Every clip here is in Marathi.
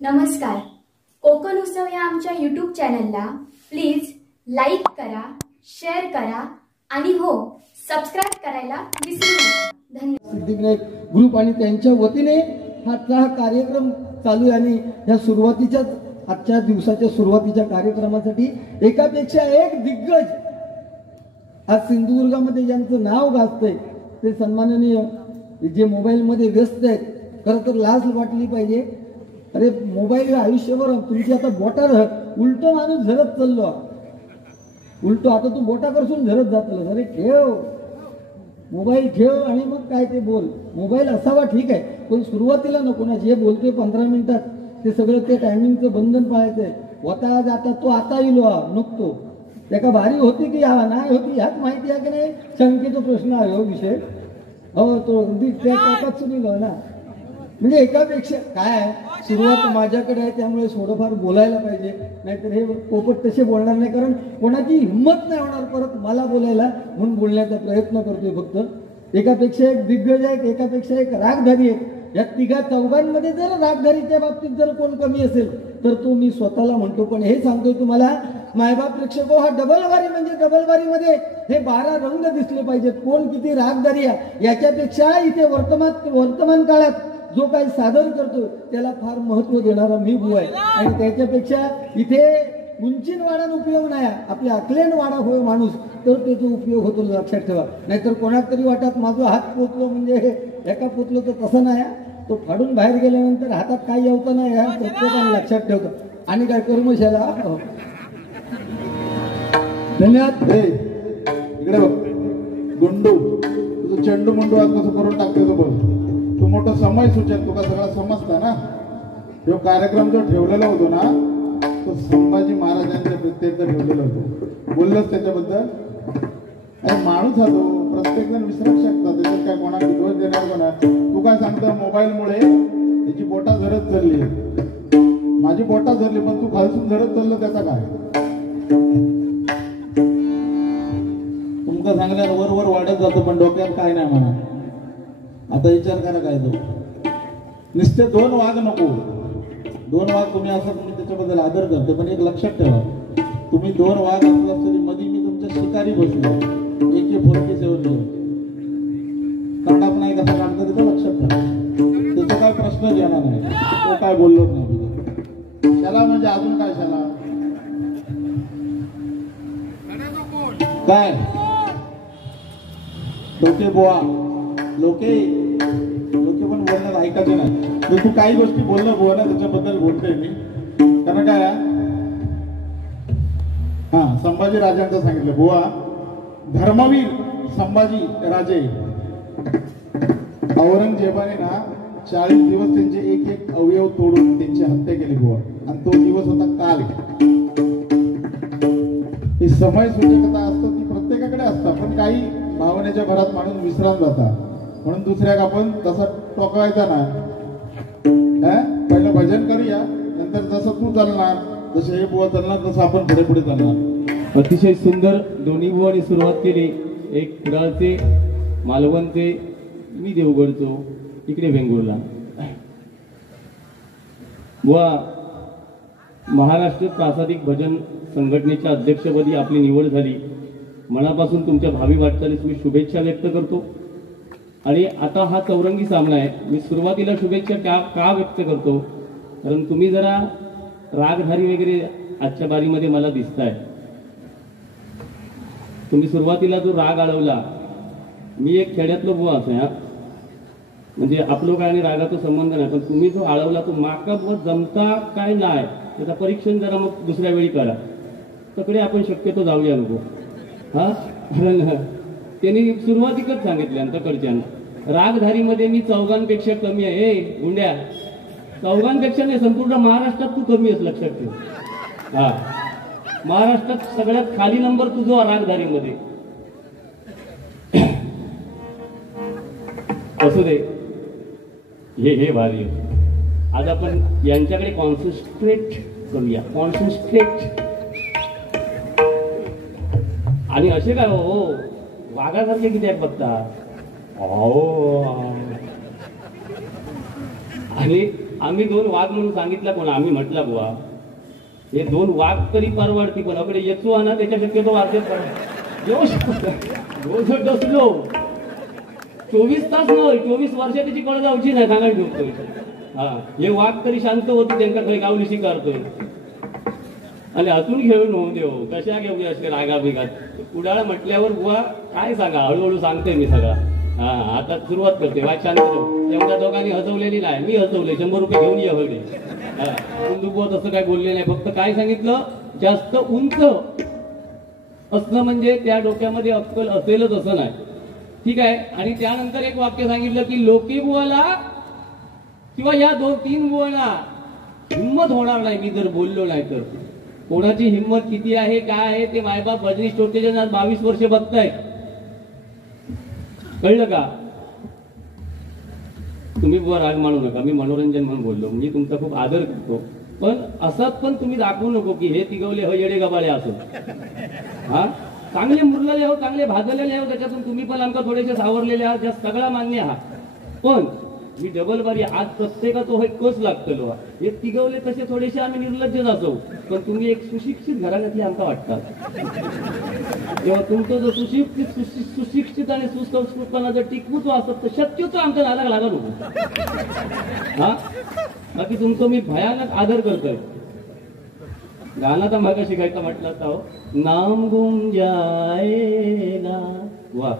नमस्कार. कोकण उत्सव या आमच्या YouTube चॅनलला प्लीज लाईक करा, शेअर करा आणि हो सबस्क्राइब करायला विसरू नका. धन्यवाद. सिद्धिविनायक ग्रुप आणि त्यांच्या वतीने हा कार्यक्रम चालू आहे आणि या सुरुवातीच्या आजच्या दिवसाच्या सुरुवातीच्या कार्यक्रमासाठी एकापेक्षा एक दिग्गज आज सिंधुदुर्गामध्ये ज्यांचं नाव गाजतंय ते सन्माननीय जे मोबाईलमध्ये व्यस्त आहेत. खरं तर लाज वाटली पाहिजे. अरे मोबाईल आयुष्यभर तुमची आता बोटार उलट माणूस झरत चाललो उलटो आता तू बोटा करसून झरत जातलं. अरे ठेव मोबाईल ठेव आणि मग काय ते बोल. मोबाईल असावा ठीक आहे पण सुरुवातीला नको ना. जे बोलतोय 15 मिनिटात ते सगळं ते टायमिंगचं बंधन पाळायचंय. होता जाता तो आता येईल नको त्याका भारी होती की नाही होती ह्याच माहिती आहे की नाही. शंकेचा प्रश्न आहे हो विषय. हो तो अगदी त्या टोकात सुनील ना. म्हणजे एकापेक्षा काय सुरुवात माझ्याकडे आहे त्यामुळे थोडंफार बोलायला पाहिजे. नाहीतर हे पोपट तसे बोलणार नाही कारण कोणाची हिंमत नाही होणार परत मला बोलायला म्हणून बोलण्याचा प्रयत्न करतोय. फक्त एकापेक्षा एक दिग्गज आहेत, एकापेक्षा एक रागधारी आहेत. या तिघा चौघांमध्ये जर रागधारीच्या बाबतीत जर कोण कमी असेल तर तो मी स्वतःला म्हणतो. पण हे सांगतोय तुम्हाला मायबाप प्रेक्षको, हा डबल वारी म्हणजे डबल वारीमध्ये हे 12 रंग दिसले पाहिजेत. कोण किती रागधारी आहे याच्यापेक्षा इथे वर्तमान काळात जो काही सादर करतो त्याला फार महत्व देणारा मी बुवा आहे. आणि त्याच्यापेक्षा इथे उंचीनवाडान उपयोग नाही आपल्या अकलेन वाडा होय माणूस तर त्याचा उपयोग होतो लक्षात ठेवा. नाहीतर कोणाक तरी वाटत माझा हात पोचलो म्हणजे एका पोचलो तर तसं नाही. तो फाडून बाहेर गेल्यानंतर हातात काय येवतं नाही ह्या प्रत्येकाने लक्षात ठेवतं. आणि काय कर्मशाला धन्यवाद. इकडे बघ गुंडू तुझं चेंडू मंडू आज कसं करून टाकते तो बघ. तू मोठं समय सूचक तुका सगळा समजता ना. तो कार्यक्रम जो ठेवलेला होतो ना तो संभाजी महाराजांच्या प्रत्येक ठेवलेला होतो. बोललोच त्याच्याबद्दल. अरे माणूस हा तो प्रत्येक जण विसरू शकता त्याच्यात काय कोणाला दोष देणार कोणा. तू काय सांगतो मोबाईलमुळे त्याची बोटा झरत चालली. माझी बोटा झरली पण तू खालसून झरत चाललो त्याचा काय. तुमका सांगल्यावर वर वर वाढत जातो पण डोक्यात काय नाही म्हणा. आता विचार करा काय तो नुसते 2 वाघ नको. 2 वाघ तुम्ही असं तुम्ही त्याच्याबद्दल आदर करतो पण एक लक्षात ठेवा तुम्ही 2 वाघ असला तरी मध्ये मी तुमच्या शिकारी बसलो एके फोरके सेवले काढाप नाही कसा काढतो तिथं लक्षात ठेवा. त्याचा काय प्रश्नच येणार नाही. तो काय बोललो नाही. शाला म्हणजे अजून काय शाला काय डोके बोवा लोके पण बोलणार ऐकायचं नाही. तू काही गोष्टी बोलणं बुवा ना त्याच्याबद्दल बोलतोय मी. कारण काय संभाजी राजांचं सांगितलं बुवा. धर्मवीर संभाजी राजे औरंगजेबाने ना 40 दिवस त्यांचे एक एक अवयव तोडून त्यांची हत्या केली बुवा. आणि तो दिवस होता काल. ही समय सूचकता असतो ती प्रत्येकाकडे असतात पण काही भावनेच्या भरात माणूस विसरात जातात. म्हणून दुसऱ्याक आपण तसा टोकवायचा ना. पहिलं भजन करूया नंतर जसं तू चालणार जसं हे बुवा चालणार तसं आपण पुढे पुढे चालणार. अतिशय सुंदर दोन्ही बुवांनी सुरुवात केली. एक कुडाळचे मालवणचे मी देवगडचो इकडे वेंगुर्ला. बुवा महाराष्ट्र प्रासादिक भजन संघटनेच्या अध्यक्षपदी आपली निवड झाली. मनापासून तुमच्या भावी वाटचालीस मी शुभेच्छा व्यक्त करतो. आणि आता हा चौरंगी सामना आहे. मी सुरुवातीला शुभेच्छा का व्यक्त करतो कारण तुम्ही जरा रागधारी वगैरे आजच्या बारीमध्ये मला दिसताय. तुम्ही सुरुवातीला जो राग आळवला मी एक खेड्यातलं बुवा असं म्हणजे आपलं काय आणि रागाचा संबंध नाही पण तुम्ही जो आळवला तो माका बुवा जमता काय नाही त्याचा परीक्षण जरा मग दुसऱ्या वेळी करा. तकडे आपण शक्यतो जाऊया नको. त्यांनी सुरुवातीकच सांगितल्या तकडच्या रागधारीमध्ये मी 4घांपेक्षा कमी आहे. गुंड्या 4घांपेक्षा नाही संपूर्ण महाराष्ट्रात तू कमी आहेस लक्षात ठेव. महाराष्ट्रात सगळ्यात खाली नंबर तुझा रागधारीमध्ये. असू दे हे भारी. आज आपण यांच्याकडे कॉन्सन्ट्रेट करूया. कॉन्सन्ट्रेट आणि असे काय हो वाघासारखे किती आहेत बघता. आणि आम्ही 2 वाघ म्हणून सांगितलं कोण आम्ही म्हटलं बुवा हे 2 वाघ तरी परवडती पण अकडे येतो ना त्याच्या शक्यतो वाढतेच डसलो 24 तास नाही 24 वर्ष त्याची कळ जाऊची नाही सांगायला ठेवतोय हा हे वाघ तरी शांत होती त्यांना खरी गावली शिकारतोय आणि अजून घेऊन होऊ देऊ कशा घेऊ असले रागा बिगात उडाळा म्हटल्यावर बुवा काय सांगा हळूहळू सांगते मी सगळा हा आता सुरुवात करते वाघ शांत एवढ्या दोघांनी हसवलेली नाही मी हसवले 100 रुपये घेऊन ये हळदे बुवा तसं काय बोलले नाही फक्त काय सांगितलं जास्त उंच असणं म्हणजे त्या डोक्यामध्ये अक्कल असेलच असं नाही ठीक आहे आणि त्यानंतर एक वाक्य सांगितलं की लोकी बुवाला किंवा या 2-3 बुवाला हिंमत होणार नाही मी जर बोललो नाही तर कोणाची हिंमत किती आहे काय आहे ते मायबाप भजनी श्रोतेजन आज 22 वर्ष बघतायत कळलं का तुम्ही बुवा राग मानू नका मी मनोरंजन म्हणून बोललो म्हणजे तुमचा खूप आदर करतो पण असंच पण तुम्ही दाखवू नको की हे तिगवले हो येडे गबाळे असो हा चांगले मुरलेले हो चांगले भाजलेले हो त्याच्यातून तुम्ही पण आमका थोडेसे सावरलेले आहात ज्या सगळा मान्य आहात पण मी डबल बारी आज प्रत्येका तो कस लागतलो हे तिगवले तसे थोडेसे आम्ही निर्लज्जच असो पण तुम्ही एक सुशिक्षित घराण्यातले आमका वाटतात तेव्हा तुमचं जो सुशिक्षित आणि सुसंस्कृतपणा जर टिकवूच असत तर शक्यतो आमचा नादाक लागत होतो हा बाकी तुमचं मी भयानक आदर करतोय गाणं तर मागा शिकायचं म्हटलं तर नाम गुम जाएगा वा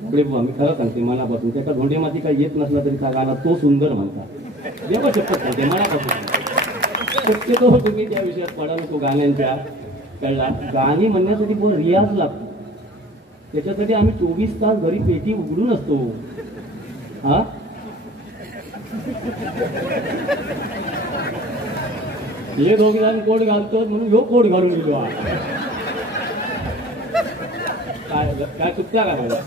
पुढे बुवा मी खरं सांगते मनापासून त्याचा धोंडे माती काही येत नसला तरी त्या गाणं तो सुंदर म्हणतात जेव्हा शपथ करते मनापासून शक्यतो तुम्ही त्या विषयात पडा नको गाण्यांच्या कळला गाणी म्हणण्यासाठी पण रियाज लागतो त्याच्यासाठी आम्ही 24 तास घरी पेटी उघडून असतो हा हे 2 जण कोट घालतो म्हणून ह्यो कोट घालून गेलो काय चुकता का मला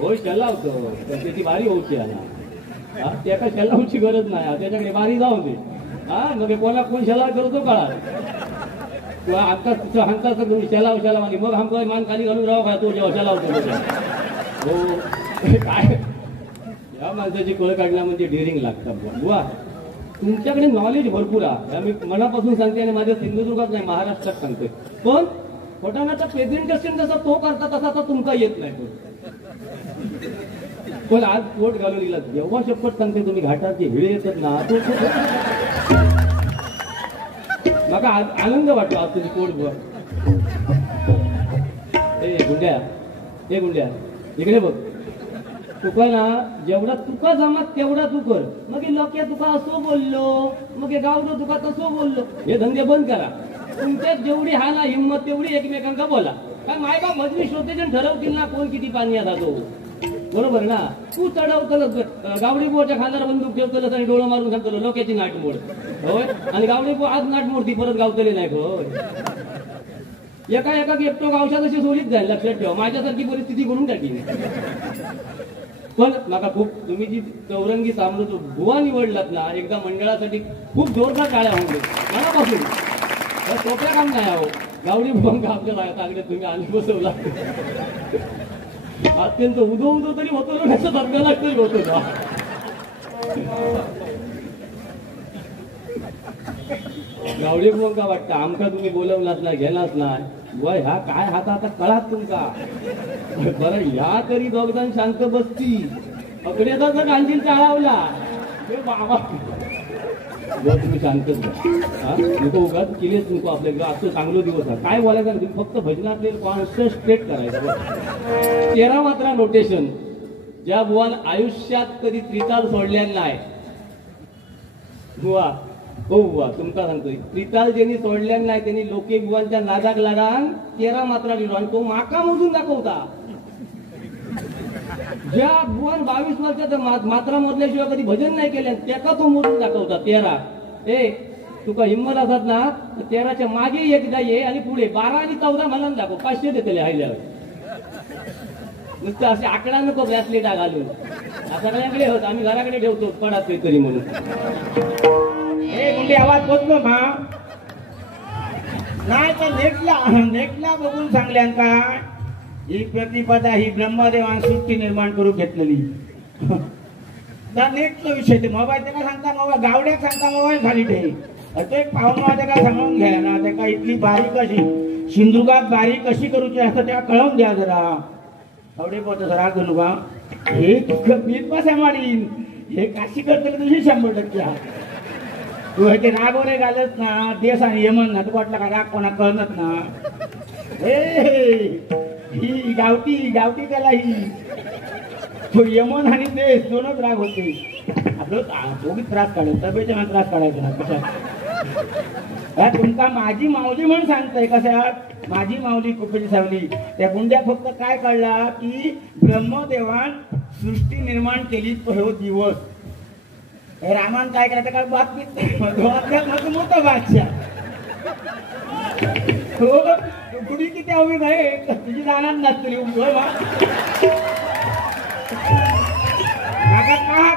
होय चलावतो पण त्याची बारी होऊची ना त्याला चलावची गरज नाही त्याच्याकडे बारी जाऊ दे हा मग कोण शलाव करतो कळा किंवा आता तिथं हांता शलाव आणि मग आमचा मान खाली घालून राहा का तो जेव्हा शलावतो हो काय या माणसाची कळ काढला म्हणजे डेअरिंग लागतात बुवा तुमच्याकडे नॉलेज भरपूर आहे मी मनापासून सांगते आणि माझ्या सिंधुदुर्गात नाही महाराष्ट्रात सांगते पण फोटानाचा प्रेझेंटेशन जसा तो करता तसा आता तुमचा येत नाही पण आज पोट घालून दिला जेव्हा शपथ सांगते तुम्ही घाटाचे हिळे येतात ना तो मला आनंद वाटतो आज तुझी पोट गुंड्या इकडे बघ तुका ना जेवढा तुका जमात तेवढा तू कर मग लोक्या तुका असं बोललो मग गावचं तुका तसं बोललो हे धंदे बंद करा तुमच्यात जेवढी हा ना हिंमत तेवढी एकमेकांका बोला कारण मायबाप मजली श्रोतेजन ठरवतील ना कोण किती पाणी जातो बरोबर ना तू चढवतलच गावडी बोच्या खांद्यावर बंदूक ठेवतलस आणि डोळं मारून सांगतो लोक्याची नाट मोड होय आणि गावडी बो आज नाट मोडती परत गावतले नाही होय एका एकटो गावच्या तशी सोडीत जाईल लक्षात ठेवा माझ्यासारखी परिस्थिती करून टाकी पण मला खूप तुम्ही जी चौरंगी सामृत बुवा निवडलात ना एकदा मंडळासाठी खूप जोरदार टाळ्या होऊन दे मनापासून सोप्या काम नाही आहो गावडी बुवांका आपल्याला चांगले तुम्ही आणि बसवला अत्यंत उदो तरी होतो ना धर्माला तरी होतो ना गावडी बुवांका वाटतं आमका तुम्ही बोलवलाच नाही घेलाच नाही बुवा ह्या काय हाता आता कळात तुमका बरं ह्या तरी दोघजण शांत बसती अकड्याचा जर गांजील चाळावला बाबा तुम्ही शांतच नको उगाच केलेच नको आपल्याकडे असं चांगलं दिवस आहे काय बोलायचं तुम्ही फक्त भजनातले कॉन्सन्ट्रेट करायचं 13 मात्रा नोटेशन ज्या बुवाला आयुष्यात कधी त्रिताल सोडल्या नाही बुवा हो बुवा तुमका सांगतोय त्रिताल ज्यांनी सोडल्या नाही त्यांनी लोके बुवांच्या नादाक लागान 13 मात्रा लिहिलो आणि तो माका मोजून दाखवता ज्या बुवान 22 वर्षात मात्रा मोजल्याशिवाय कधी भजन नाही केले त्याका तो मोजून दाखवता 13 ए तुका हिंमत असत ना 13च्या मागे एकदा ये आणि पुढे 12 आणि 14 मला दाखव 500 देतले हायल्यावर नुसतं असे आकडा नको ब्रॅसलेट घालून सगळ्यांकडे होत आम्ही घराकडे ठेवतो पडा तरी म्हणून हे गुंडे आवाज पोचलो का नाही तर नेटला बघून सांगल्यांका ही प्रतिपदा ही ब्रह्मदेवान सृष्टी निर्माण करून घेतलेली त्या नेटचा विषय ते मोबाईल त्याला सांगता मोबाईल गावड्याक सांगता मोबाईल खाली ठेवी तो एक पाहुणा त्याला सांगून घ्या ना त्याला इतली बारीक अशी सिंधुदुर्गात बारीक कशी करूची असं त्याला कळवून द्या जरा आवडे पोहोच सर करू का हे मीच बस आहे माडीन हे काशी करतले तुझी 100% तू हे ते रागवले घालत ना देश आणि यमन ना तू वाटला का राग कोणा कळत ना ही गावठी त्याला ही तो यमन आणि देश दोनच राग होते आपलं दोघीच त्रास काढत तब्येच्या त्रास काढायचा ना कशा तुमका माझी माऊली म्हणून सांगतोय कशात माझी माऊली कुपेची सावली त्या गुंड्या फक्त काय कळला की ब्रह्मदेवान सृष्टी निर्माण केली तो हे दिवस हे रामान काय करायचं काय बातमीत मोठा बादशाह गुढी किती हवी नाही तुझी जाणार नसतली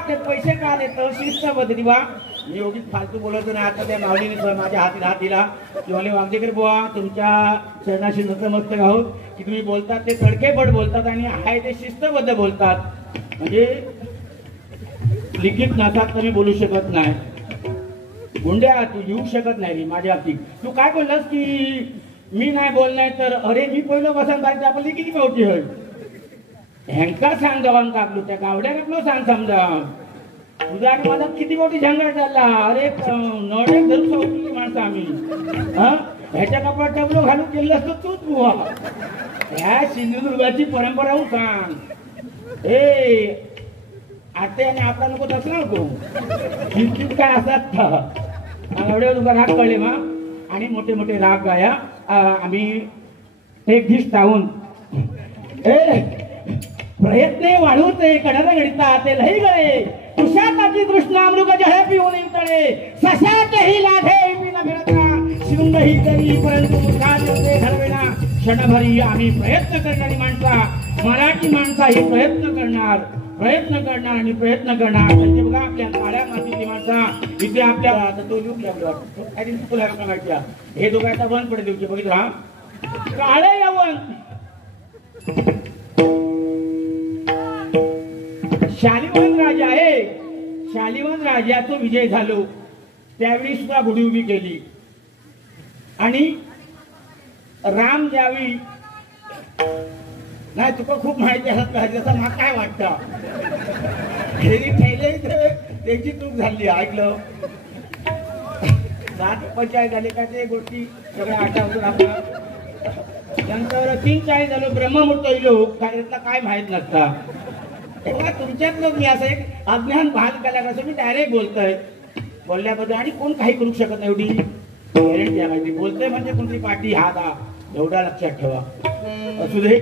ते पैसे का देतो शिस्त बदली बा मी योगीच फालतू बोलतो ना आता त्या माऊलीने माझ्या हात दिला की मला वागदेकर बुवा तुमच्या चरणाशी नतमस्तक आहोत की तुम्ही बोलतात ते तडकेपट बोलतात आणि आहे ते शिस्तबद्ध बोलतात म्हणजे लिखित नसात तुम्ही बोलू शकत नाही गुंड्या तू येऊ शकत नाही रे माझ्या बाबतीत तू काय बोललास की मी नाही बोलणार तर अरे मी पहिलं बसन बाहेर आपण किती मोठी होय ह्यांका सांग जवान कापलो त्या गावड्या कापलो सांग समजा तुझा आणि माझा किती मोठी झंगाट झाला अरे नडे धरून सोडली माणसं आम्ही ह्याच्या कपड्यात टबलो घालून केलं असतं तूच बुवा ह्या सिंधुदुर्गाची परंपरा सांग आते आणि आपला नको तसं नको किंचित काय असतात एवढे तुका राग कळले मग आणि मोठे मोठे राग गाया आम्ही एक दिस टावून प्रयत्न वाढवते कडाला गणिता ते लई गळे तुषाताची कृष्णामृग जहे पिऊन तळे सशाचही लाधे मी न फिरता शिवंग ही करी परंतु मुखाचे ठरवेना क्षणभरी आम्ही प्रयत्न करणारी माणसा मराठी माणसा हे प्रयत्न करणार आणि प्रयत्न करणार म्हणजे बघा आपल्या काळ्या मातीची माणसा इथे आपल्या तो युग लागला हे दोघं आता बंद पडे देऊचे बघितलं हा काळे यवन शालिवाहन राजा आहे शालिवाहन राजाचा विजय झालो त्यावेळी सुद्धा गुढी उभी केली आणि राम ज्यावेळी नाही तुका खूप माहिती असत का जसं मला काय वाटतं ठेले त्याची चूक झाली ऐकलं 7:45 झाले का ते गोष्टी सगळ्या आठवून आपल्या नंतर 3:40 झालं ब्रह्ममुहूर्त येलो त्यातला काय माहित नसता तेव्हा तुमच्यातलं मी असं एक अज्ञान भान केल्या कसं मी डायरेक्ट बोलतोय बोलल्याबद्दल आणि कोण काही करू शकत नाही एवढी गॅरंटी माहिती बोलतोय म्हणजे कोणती पाठी हा दा एवढा लक्षात ठेवा असू दे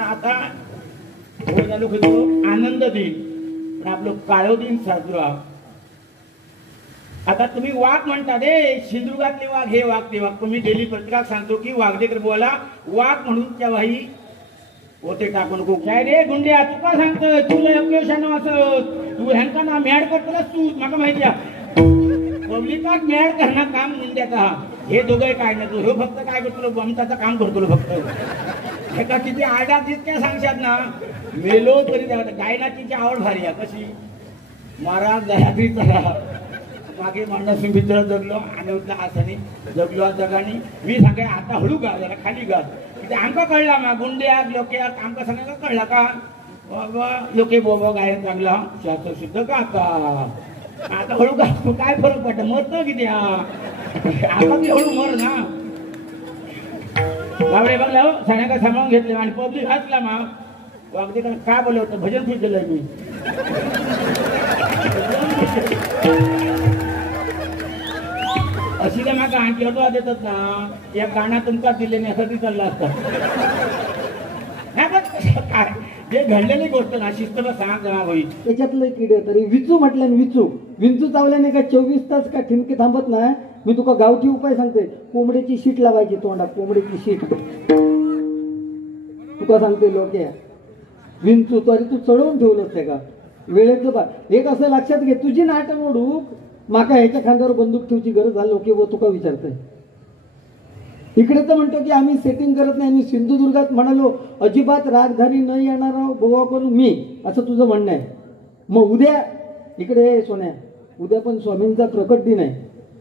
आता आनंद दिन पण आपलं काळो दिन साजरा आता तुम्ही वाघ म्हणता रे सिंधुदुर्गातले वाघ हे वाघ ते वाघ तुम्ही गेली पत्रकात सांगतो की वाघदेकर बोला वाघ म्हणून त्या वाही होते टाकू नको काय रे गुंड्या तू का सांगतोय तुला अपयशानं असं तू ह्यांका ना मॅड करतोस तू मला माहिती पब्लिकात मॅड करणं काम गुंड्याचा हे दोघं काय नाही तू हे फक्त काय करतो बमताचं काम करतो फक्त एका तिथे आडा जितक्या सांगशात ना मेलो तरी गायनाची आवड भारी आहे कशी महाराज दयात्रीचा मागे मांडा मित्र जगलो आणि आसानी जगलो जगानी मी सांगे आता हळू गा जरा खाली गा तिथे आमका कळला मा गुंड्या लोके आमका सांगायला कळला का बाबा लोके बोबा गायन चांगला शास्त्र शुद्ध का आता हळू गा काय फरक पडतं मरतो किती आता ती हळू मर ना बाबडे बघला सगळ्यांना सांभाळून घेतले आणि पब्लिक हसला मा अगदी काय बोललं होतं भजन सुरू केलंय मी अशी काय माका आणखी अडवा देतात ना या गाणं तुमका दिले नाही असं ती चाललं असतं काय जे घडलेली गोष्ट ना शिस्त सांग जमा होईल त्याच्यातलं किडे तरी विचू म्हटलं विंचू चावल्याने का 24 तास का ठिणके थांबत नाही मी तुका गावठी उपाय सांगते कोंबड्याची शीट लावायची तोंडात कोंबड्याची शीट तुका सांगते लोक विंचू तरी तू चढवून ठेवलंस ते का वेळेत बा एक असं लक्षात घे तुझी नाट मोडूक माका ह्याच्या खांद्यावर बंदूक ठेवची गरज झाली लोके व तुका विचारतंय इकडे तर म्हणतो की आम्ही सेटिंग करत नाही. आणि सिंधुदुर्गात म्हणालो अजिबात रागधारी न येणारा बोवा करू मी, असं तुझं म्हणणं आहे. मग उद्या इकडे सोन्या, उद्या पण स्वामींचा प्रकट दिन आहे,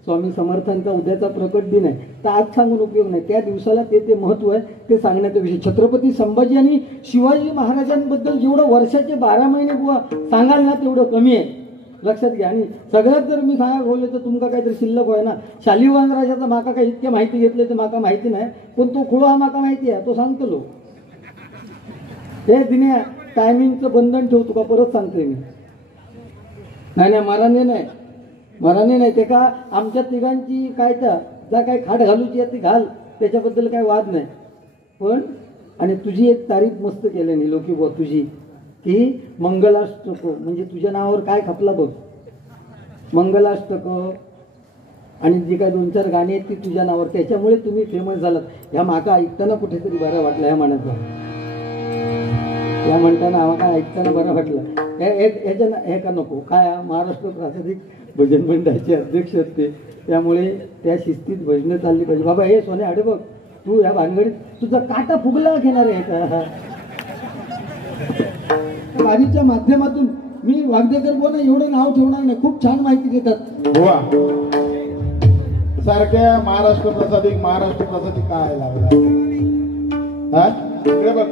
स्वामी समर्थांचा उद्याचा प्रकट दिन आहे. तर आज सांगून उपयोग नाही, त्या दिवसाला ते महत्व आहे ते सांगण्याचा विषय. छत्रपती संभाजी आणि शिवाजी महाराजांबद्दल जेवढं वर्षाचे 12 महिने बुवा सांगाल ना तेवढं कमी आहे, लक्षात घ्या. आणि सगळ्यात जर मी सांगा बोलले तर तुमका काहीतरी शिल्लक होय ना. शालिवाहन राजाचा माका काही इतक्या माहिती घेतले तर माका माहिती नाही, पण तो खुळा हा माका माहिती आहे, तो सांगतो लो. हे दिन्या टायमिंगचं बंधन ठेव, तुका परत सांगतोय मी. नाही मराने नाही ते का आमच्या तिघांची काय त्या जा काय खाट घालूची आहे ती घाल, त्याच्याबद्दल काय वाद नाही. पण आणि तुझी एक तारीफ मस्त केल्याने लोकी बुवा तुझी, की मंगलाष्टक म्हणजे तुझ्या नावावर काय खपला बघ, मंगलाष्टक आणि जी काय 2-4 गाणी आहेत ती तुझ्या नावावर, त्याच्यामुळे तुम्ही फेमस झालात. ह्या माका ऐकताना कुठेतरी बरं वाटलं ह्या म्हणायचं, या म्हणताना माका ऐकताना बरं वाटलं. हे का नको काय महाराष्ट्र प्रासादिक भजन मंडळाचे अध्यक्ष होते, त्यामुळे त्या शिस्तीत भजनं चालली पाहिजे. बाबा हे सोने अडे बघ तू ह्या भानगडीत तुझा काटा फुगला घेणार आहे का. वारीच्या माध्यमातून मी वागदेकर बोला एवढं नाव ठेवणार नाही, खूप छान माहिती देतात. बुवा सारख्या महाराष्ट्र प्रसादिक काय लागला. हा इकडे बघ,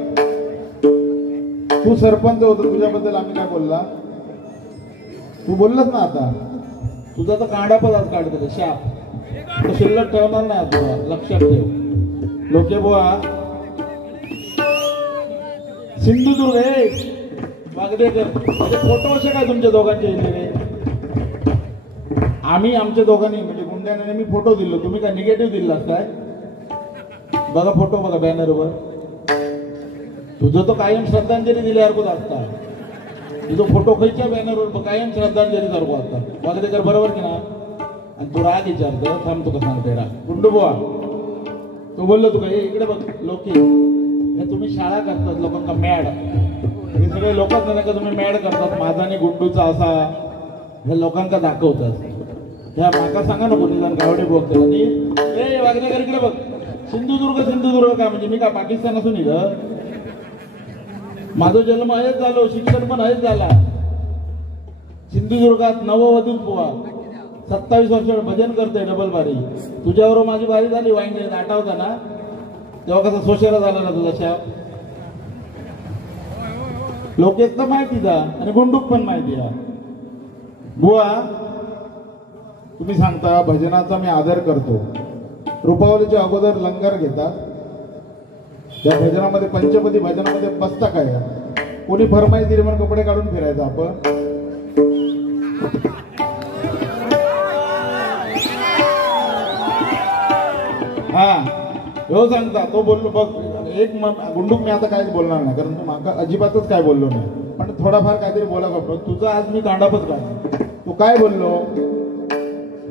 तू सरपंच होता, तुझ्याबद्दल आम्ही काय बोलला, तू बोललास ना. आता तुझा तर कांडापच आज काढतो शाप, तो शिल्लक ठेवणार नाही तुला, लक्षात ठेव. लोके बुवा सिंधुदुर्ग हे वागदेकर फोटो असे काय तुमच्या दोघांचे येणे. आम्ही आमच्या दोघांनी म्हणजे गुंड्याने मी फोटो दिलो, तुम्ही काय निगेटिव्ह दिला काय. बघा फोटो बघा बॅनरवर, तुझं तो कायम श्रद्धांजली दिल्यासारखं असता. तुझं फोटो खायच्या बॅनरवर कायम श्रद्धांजली सारखं असता. वागदेकर बरोबर की ना. आणि तू राग विचारतो, थांब तुका सांगते राग. गुंडू बुवा तो बोललो तुका इकडे बघ लोके, हे तुम्ही शाळा करतात लोकांना मॅड, हे सगळे लोकच नाही का तुम्ही मॅड करतात. माझा आणि गुंडूचा असा हे लोकांना दाखवतात. ह्या माका सांगा नको निदान गावडे बोलतात. आणि ए वागदेकर इकडे बघ, सिंधुदुर्ग काय म्हणजे मी काय पाकिस्तान असून इथं. माझा जन्म हेच झालो, शिक्षण पण हेच झाला. सिंधुदुर्गात नववधूत बुवा 27 वर्ष भजन करते डबल बारी. तुझ्याबरोबर माझी बारी झाली वाईन आठवता ना, तेव्हा कसा सोशेरा झाला ना तुझा शाप. लोक एक तर माहिती द्या आणि गुंडूक पण माहिती द्या. बुवा तुम्ही सांगता भजनाचा मी आदर करतो. रुपावलीच्या अगोदर लंगर घेतात, त्या भजनामध्ये पंचपदी भजनामध्ये बसता काय, कोणी फरमाई दिली म्हणून कपडे काढून फिरायचं आपण. हा हो सांगता तो बोललो बघ. एक गुंडूक मी आता काहीच बोलणार नाही, कारण तू माका अजिबातच काय बोललो नाही, पण थोडाफार काहीतरी बोला का. तुझं आज मी कांडापच काढ. तू काय बोललो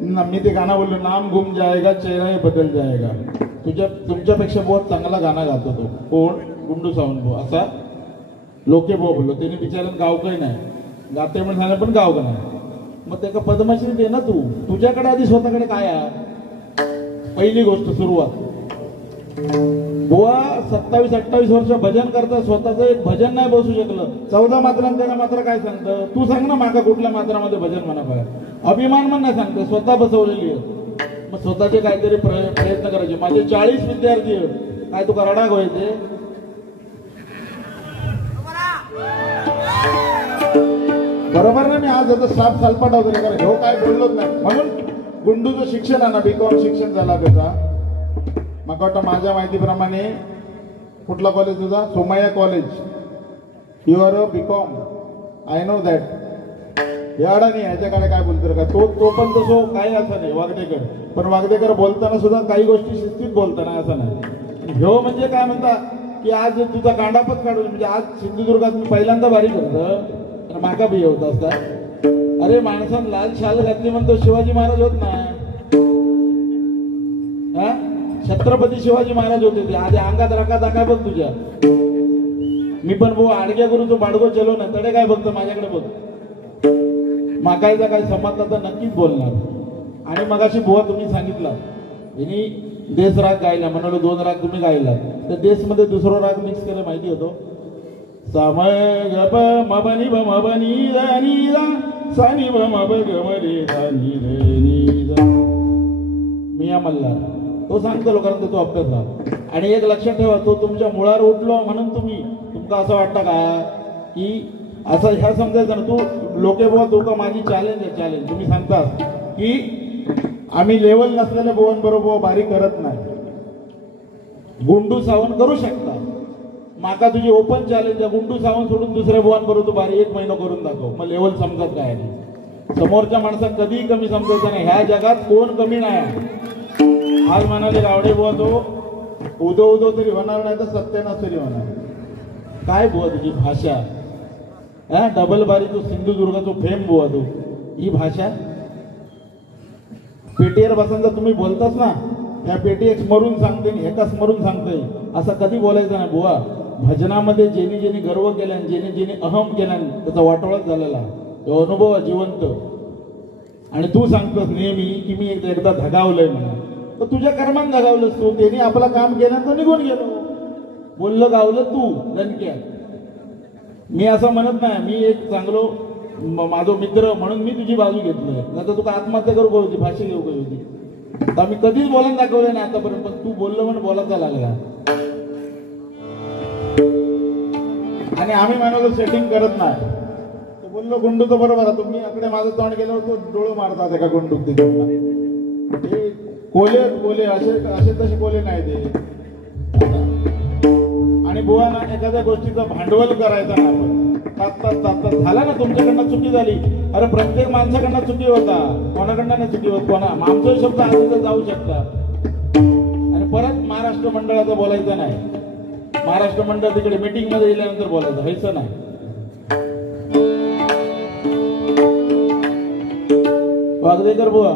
मी ते गाणं बोललो, नाम गुम जाएगा चेहरा ही बदल जाएगा. तुमच्यापेक्षा बहुत चांगला गाणं गातो तो. कोण गुंडू सावंत भाऊ असा लोके भाऊ बोललो. त्याने बिचाऱ्यानं गाव काही नाही गाते म्हणून सांगा, पण गाव का नाही. मग त्याला पद्मश्री दे ना तू. तुझ्याकडे आधी स्वतःकडे काय आहे. पहिली गोष्ट सुरुवात बुवा 27-28 वर्ष भजन करता, स्वतःचं एक भजन नाही बसू शकलं. 14 मात्रांना मात्र काय सांगतं तू सांग ना. माका कुठल्या मात्रामध्ये भजन म्हणा काय अभिमान पण नाही सांगतं, स्वतः बसवलेली आहे. मग स्वतःचे काहीतरी प्रयत्न करायचे. माझे 40 विद्यार्थी काय तुका रडाग व्हायचे. बरोबर ना. मी आज आता साप सालपाट वगैरे करायचं हो काय बोललोच नाही. म्हणून गुंडूचं शिक्षण आहे ना, बीकॉम शिक्षण झाला त्याचा. मला वाटतं माझ्या माहितीप्रमाणे कुठला कॉलेज तुझा, Somaiya college. You are a BCom, I know that. याडा नाही ह्याच्याकडे काय बोलतो का तो पण तसो काही असं नाही वागदेकर. पण वागदेकर बोलताना सुद्धा काही गोष्टी शिस्तीत बोलताना असं नाही. ह्यो म्हणजे काय म्हणता की आज तुझा कांडापच काढून म्हणजे आज सिंधुदुर्गात मी पहिल्यांदा बारी करतो माका बी होत असतात. अरे माणसानं लाल शाल घातली म्हणतो शिवाजी महाराज होत ना. हा छत्रपती शिवाजी महाराज होते ते. आधी अंगात राखा काय बघ तुझ्या. मी पण भाऊ आडग्या करून तो बाडगो चलो ना तडे काय बघतो माझ्याकडे बघ. माकायचा काय समजला तर नक्कीच बोलणार. आणि मगाशी बुवा तुम्ही सांगितलं हिनी देश राग गायला, म्हणालो 2 राग तुम्ही गायला, तर देशमध्ये दुसरा राग मिक्स केला माहिती होतो. समय गप मबनी ब मबनी नी दा सानी ब मब ग रे नी रे नी दा. मिया मल्हार तो सांगतो लोकांना, तो अभ्यास. आणि एक लक्षात ठेवा, तो तुमच्या मुळावर उठलो म्हणून तुमका असं वाटतं का की असं ह्या समजायचं ना, तू लोके बुवा तू का माझी चॅलेंज आहे, चॅलेंज. तुम्ही सांगता की आम्ही लेवल नसलेल्या बुवांबरोबर बारी करत नाही. गुंडू सावंत करू शकता, माका तुझी ओपन चॅलेंज आहे. गुंडू सावंत सोडून दुसऱ्या बुवांबरोबर तू बारी 1 महिना करून दाखव, मग लेवल समजत काय नाही. समोरच्या माणसात कधीही कमी समजायचं नाही. ह्या जगात कोण कमी नाही. आज म्हणाले रावडे बुवा तो उदो तरी होणार नाही तर सत्यानाश तरी होणार. काय बुवा तुझी भाषा, डबल बारी तो सिंधुदुर्गाचो फेम बुवा तू, ही भाषा. पेटीवर बसून जर तुम्ही बोलताच ना, त्या पेटी एक स्मरून सांगते एका स्मरून सांगते, असं कधी बोलायचं नाही बुवा. भजनामध्ये जेनी जेनी गर्व केला, जेने जेने अहम केला, त्याचा वाटोळाच झालेला. तो अनुभव जिवंत. आणि तू सांगतोस नेहमी की मी एकदा धगावलंय म्हणा, तर तुझ्या कर्मात धगावलंस तू. त्यांनी आपलं काम केलं तर निघून गेलो. बोललं गावलं तू दणक्या. मी असं म्हणत नाही, मी एक चांगलो माझा मित्र म्हणून मी तुझी बाजू घेतलोय, नाही तर तुका आत्महत्या करू होती, फाशी घेऊ काही होती. तर मी कधीच बोलायला दाखवलं नाही आतापर्यंत, पण तू बोललो म्हणून बोलायचा लागला. आणि आम्ही म्हणालो सेटिंग करत नाही. तो बोललो गुंडू तर बरोबर आहे, तुम्ही आकडे माझं तोंड गेल्यावर तो डोळं मारतात एका गुंडूक. ते कोले असे तसे कोले नाही ते. आणि बुवा ना एखाद्या गोष्टीचं भांडवल करायचं ना, आपण तात झाला ना, तुमच्याकडनं चुकी झाली. अरे प्रत्येक माणसाकडनं चुकी होता, कोणाकडनं नाही चुकी होत. आमचा शब्द आज जाऊ शकता. आणि परत महाराष्ट्र मंडळाचं बोलायचं नाही. महाराष्ट्र मंडळ तिकडे मीटिंग मध्ये गेल्यानंतर बोलायचं, व्हायचं नाही. वागदेकर बुवा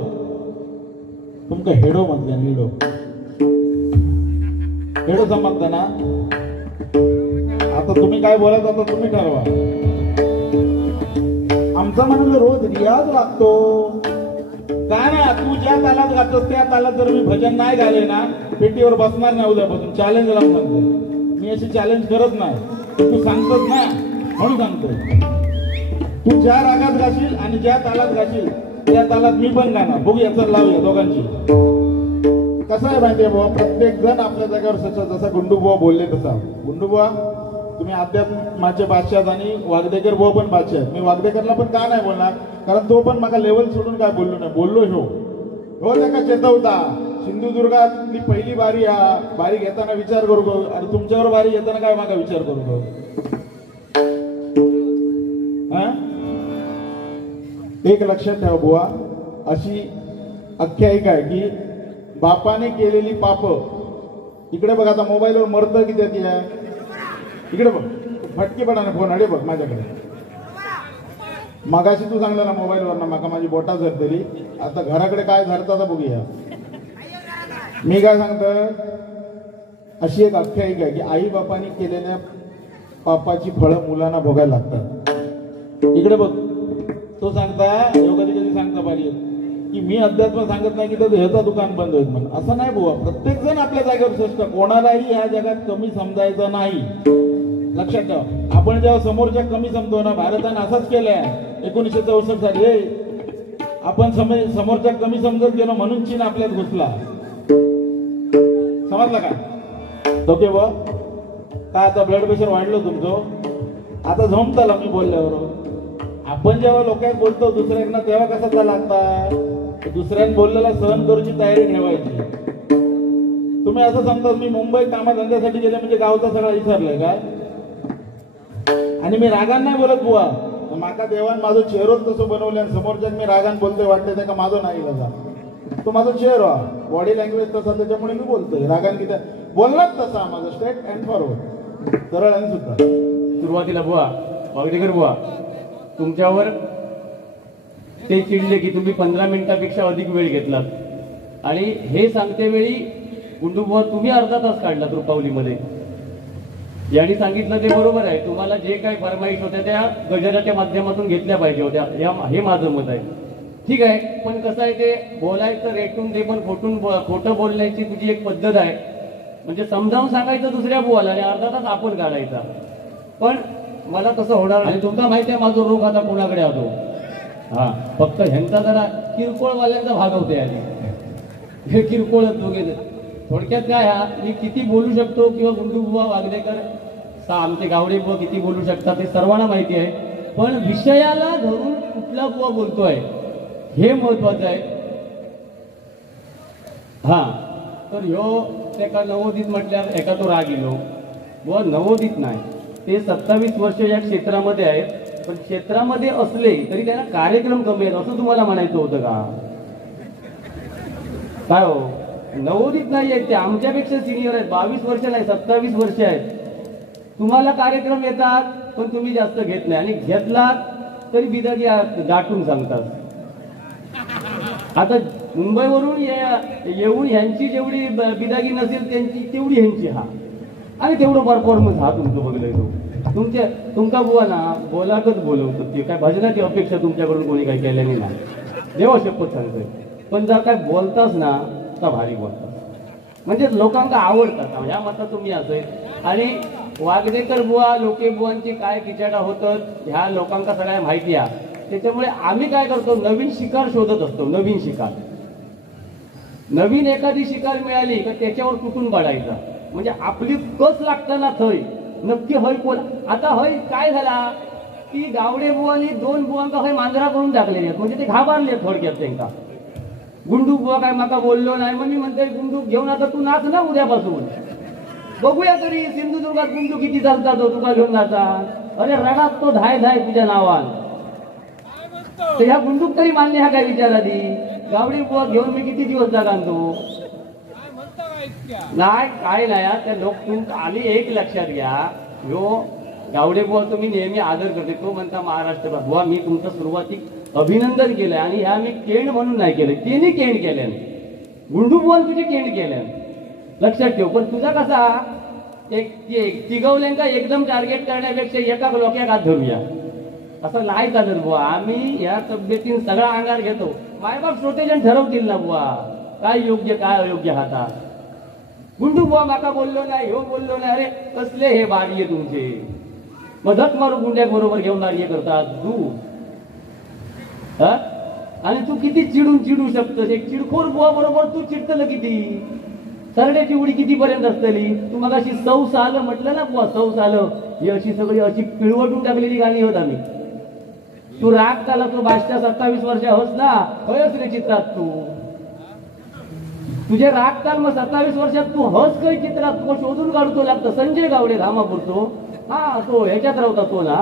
तुमका हेडो म्हणता, हेडो समजता ना. आता तुम्ही काय बोलायचं आता तुम्ही ठरवा. आमचा म्हणाला रोज रियाज लागतो. काय ना, तू ज्या तालात गातोस त्या तालात जर मी भजन नाही गाले ना, पेटीवर बसणार नाही उद्यापासून. चॅलेंज लावून सांगतो मी, अशी चॅलेंज करत नाही. तू सांगतोस ना म्हणून सांगतोय. तू ज्या रागात गाशील आणि ज्या तालात गाशील त्या तालात मी पण गाणार. बघू याचा लावूया दोघांची. कसं आहे माहितीये बुवा, प्रत्येक जण आपल्या जागेवर जसा गुंडूबुवा बोलले तसा. गुंडूबुवा तुम्ही अध्यात्माचे बादशाह आणि वागदेकर बुवा पण बादशाह आहेत. मी वागदेकरला पण का नाही बोलणार, कारण तो पण मला लेवल सोडून काय बोललो नाही. बोललो हो त्याका चेतवता. सिंधुदुर्गातली पहिली बारी घेताना विचार करू गो, आणि तुमच्यावर बारी घेताना काय मागा विचार करू गो. एक लक्षात ठेवा बुवा, अशी आख्यायिका आहे की बापाने केलेली पाप. इकडे बघ, आता मोबाईलवर मरतं की त्याची आहे. इकडे बघ, फटकेपणाने फोन अडे बघ माझ्याकडे. मगाशी तू सांगला ना मोबाईलवर ना, माका माझी बोटा झरतली. आता घराकडे काय झरता बघूया. मी काय सांगतो, अशी एक आख्यायिका आहे की आई बापाने केलेल्या पापाची फळं मुलांना भोगायला लागतात. इकडे बघ, तो सांगता कधी कधी सांगता पाहिजे की मी अध्यात्म सांगत नाही की त्याचं ह्याचा दुकान बंद होईल म्हणून. असं नाही बुवा. प्रत्येक जण आपल्या जागेवर श्रेष्ठ. कोणालाही ह्या जगात कमी समजायचं नाही. लक्षात ठेवा, आपण जेव्हा समोरच्या कमी समजतो ना, भारताने असाच केलाय 1964 साली. आपण समोरच्या कमी समजत गेलो म्हणून चीन आपल्यात घुसला. समजलं का ओके बुवा. काय आता ब्लड प्रेशर वाढलं तुमचं, आता झोमताला मी बोलल्यावर. आपण जेव्हा लोकांना बोलतो दुसऱ्यांना, तेव्हा कसा लागता, दुसऱ्यांना बोललेला सहन करूची तयारी ठेवायची. तुम्ही असं सांगता मी मुंबईत कामाधंद्यासाठी गेले म्हणजे गावचा सगळा विसरलाय काय. आणि मी रागान नाही बोलत बुवा, माका देवान माझं चेहरोच तसं बनवलं, आणि समोरच्यात मी रागान बोलतोय वाटतंय त्या का माझं नाही बघा. तो माझा चेहरा, बॉडी लँग्वेज तसा, त्याच्यामुळे मी बोलतोय. रागान किती बोललाच तसा माझं, स्ट्रेट अँड फॉरवर्ड, सरळ आणि सुद्धा. सुरुवातीला बुवा वागडेकर बुवा तुमच्यावर ते चिडले की तुम्ही 15 मिनिटापेक्षा अधिक वेळ घेतलात. आणि हे सांगते वेळी गुंडूबुवा तुम्ही अर्धा तास काढलात रुपावलीमध्ये. यांनी सांगितलं ते बरोबर आहे. तुम्हाला जे काही फरमाईश होत्या त्या गजराच्या माध्यमातून घेतल्या पाहिजे होत्या, हे माझं मत आहे. ठीक आहे, पण कसं आहे ते बोलायचं रेटून ते पण खोटं बोलण्याची तुझी एक पद्धत आहे. म्हणजे समजावून सांगायचं दुसऱ्या बुवाला आणि अर्धा तास आपण काढायचा. पण मला तसं होणार नाही. तुमचा माहिती आहे माझा रोग आता कोणाकडे आलो. हा, फक्त ह्यांचा जरा किरकोळवाल्यांचा भाग होते आधी. हे किरकोळच दोघे. थोडक्यात काय, हा मी किती बोलू शकतो किंवा गुंडू बुवा वागदेकर आमचे गावडे बुवा किती बोलू शकतात हे सर्वांना माहिती आहे. पण विषयाला धरून कुठला बुवा बोलतोय हे महत्वाचं आहे. हा, तर ह्यो एका नवोदित म्हटल्यावर एका तो राग येलो. बुवा नवोदित नाही, ते 27 वर्ष या क्षेत्रामध्ये आहेत. पण क्षेत्रामध्ये असले तरी त्यांना कार्यक्रम कमी आहेत असं तुम्हाला म्हणायचं होतं का? काय हो, नवोदित नाही आहेत ते, आमच्यापेक्षा सिनियर आहेत. 22 वर्ष नाही 27 वर्ष आहेत. तुम्हाला कार्यक्रम येतात पण तुम्ही जास्त घेत नाही, आणि घेतलात तरी बिदागी दाटून सांगतात. आता मुंबईवरून येऊन ह्यांची जेवढी बिदागी नसेल त्यांची तेवढी ह्यांची. हा, आणि तेवढं परफॉर्मन्स हा तुमचं बघलंय तो. तुमचा बुवा ना बोलाकच बोलवतो. ते काय भजनाची अपेक्षा तुमच्याकडून कोणी काही केल्याने नाही, देवा शपथ सांगतोय. पण जर काय बोलताच ना तर भारी बोलतात, म्हणजे लोकांना आवडतात. ह्या मतात तुम्ही असेल. आणि वागदेकर बुवा लोके बुवांची काय किचाटा होतं ह्या लोकांना सगळ्या माहिती आहे. त्याच्यामुळे आम्ही काय करतो, नवीन शिकार शोधत असतो. नवीन शिकार, नवीन एखादी शिकार मिळाली तर त्याच्यावर तुटून पडायचा. म्हणजे आपली कस लागताना थय नक्की हय कोण. आता हय काय झाला की गावडे बुवानी 2 बुवांका हय मांजरा करून टाकलेले आहेत. म्हणजे ते घाबरले थोडक्यात. त्यांना गुंडू बुवा काय माका बोललो नाही. मग मी म्हणते गुंडू घेऊन आता तू नाच ना उद्यापासून, बघूया तरी सिंधुदुर्गात गुंडू किती चालतात तो तुका घेऊन जाता. अरे रडात तो धाय तुझ्या नावान. तर ह्या गुंडूक तरी मान्य हा काय विचार आधी. गावडी बुवा घेऊन मी किती दिवस जागांतो नाही काय नाही. त्या लोक आम्ही एक लक्षात घ्या, ह्यो गावडे बुवा तुम्ही नेहमी आदर करते. तो म्हणता महाराष्ट्र बुवा मी तुमचं सुरुवातीक अभिनंदन केलंय, आणि ह्या मी केंड म्हणून नाही केलं, त्यांनी केंड केल्यान. गुंडू बुवा तुझी केंड केल्यान लक्षात ठेव. पण तुझा कसा एक तिगवल्यांका एकदम टार्गेट करण्यापेक्षा एका लोक्याक हात धरूया असं नाही चालत बुवा. आम्ही या तब्येतीन सगळा अंगार घेतो. मायबाप छोटे जण ठरवतील ना बुवा काय योग्य काय अयोग्य हाता. गुंडू बुवा माका बोललो नाही, ह्यो बोललो नाही. अरे कसले हे बाडले तुमचे, मदत मारू गुंड्या बरोबर घेऊन नाडये करतात तू. आणि तू किती चिडू शकतोस. एक चिडखोर बुवा बरोबर तू चिडतलं किती. सरड्याची उडी कितीपर्यंत असतली. तू मग अशी 100 साल म्हटलं ना बुवा, 100 साल ही अशी सगळी अशी पिळवटून टाकलेली गाणी होत आम्ही. तू राग झाला तू 27 वर्ष होस ना, हयच रे चित्रात तू. तुझे राग काल मग 27 वर्षात तू हस काही चित्रात तो शोधून काढतो लागतं. संजय गावडे धामापूरतो, हा तो ह्याच्यात राहता तो ना.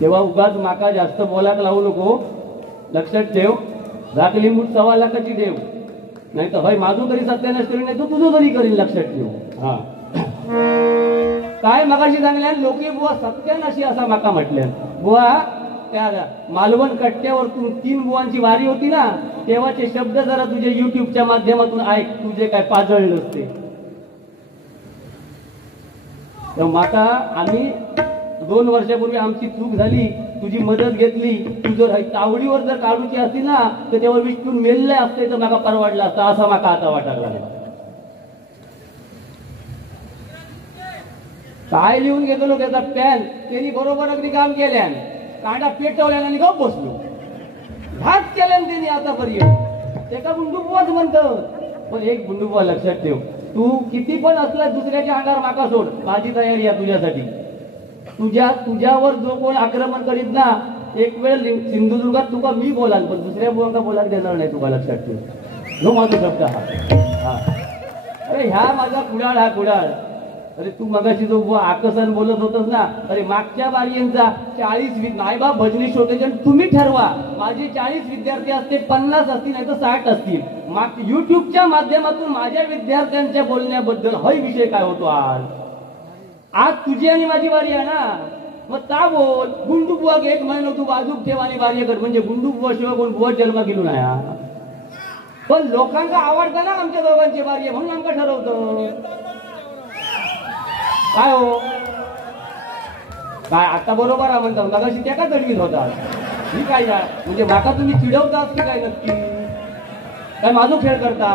तेव्हा उगाच माका जास्त बोलाक लावू नको. लक्षात ठेव, राखली मूठ 1.25 लाखाची देव. नाही तर भाई माझं तरी सत्यानाश करीन, नाही तो तुझं तरी करीन. लक्षात ठेव. हा काय मगाशी सांगल्या लोके बुवा सत्यानाशी असा माका म्हटल्या. बुवा त्या मालवण कट्ट्यावर 3 बुवांची वारी होती ना, तेव्हाचे शब्द जरा तुझे युट्यूबच्या माध्यमातून ऐक. तुझे काय पाजळलं असते. माका आम्ही 2 वर्षापूर्वी आमची चूक झाली, तुझी मदत घेतली. तू जर तावडीवर जर काढूची असती ना तर तेव्हा विष्णून मेलले असते तर माका परवडला असता, असा माका आता वाटायला लागला. काय लिहून घेतलो त्याचा पॅन, त्यांनी बरोबर अगदी काम केल्यान. कांडा पेटवल्यान आणि गप बसलो. घात केल्यान त्यांनी आतापर्यंत. त्याचा गुंडूबुवाच म्हणतं. पण एक गुंडूबुवा लक्षात ठेव, तू किती पण असला दुसऱ्याच्या अंगावर माका सोड, माझी तयारी आहे तुझ्यासाठी. तुझ्यावर जो कोण आक्रमण करीत ना, एक वेळ सिंधुदुर्गात तुका मी बोलाल पण दुसऱ्या बुवांना बोलायला देणार नाही. तुका लक्षात ठेव, जो माझा शब्द हा. अरे ह्या माझा कुडाळ, हा कुडाळ. अरे तू मगाशी जो बुवा आकसन बोलत होतस ना, अरे मागच्या बारीयांचा 40 नायबाप भजनी शोधेजन तुम्ही ठरवा. माझे 40 विद्यार्थी असते, 50 असतील नाही तर 60 असतील. युट्यूबच्या माध्यमातून माझ्या विद्यार्थ्यांच्या बोलण्याबद्दल हा विषय काय होतो आज तुझी आणि माझी वारी आहे ना. मग ता बोल. गुंडू बुवा 1 महिना तू बाजूक ठेव आणि वारी कर. म्हणजे गुंडू बुवा शिवाय कोण बुवा जन्म गेलो नाही. पण लोकांना आवडतं ना आमच्या दोघांची वारी आहे म्हणून आमका ठरवतं. काय हो काय आता बरोबर आहे म्हणतात, मगाशी त्या का दडवीत होता. ही काय ना म्हणजे माका तुम्ही चिडवतात की काय नक्की काय माझो खेळ करता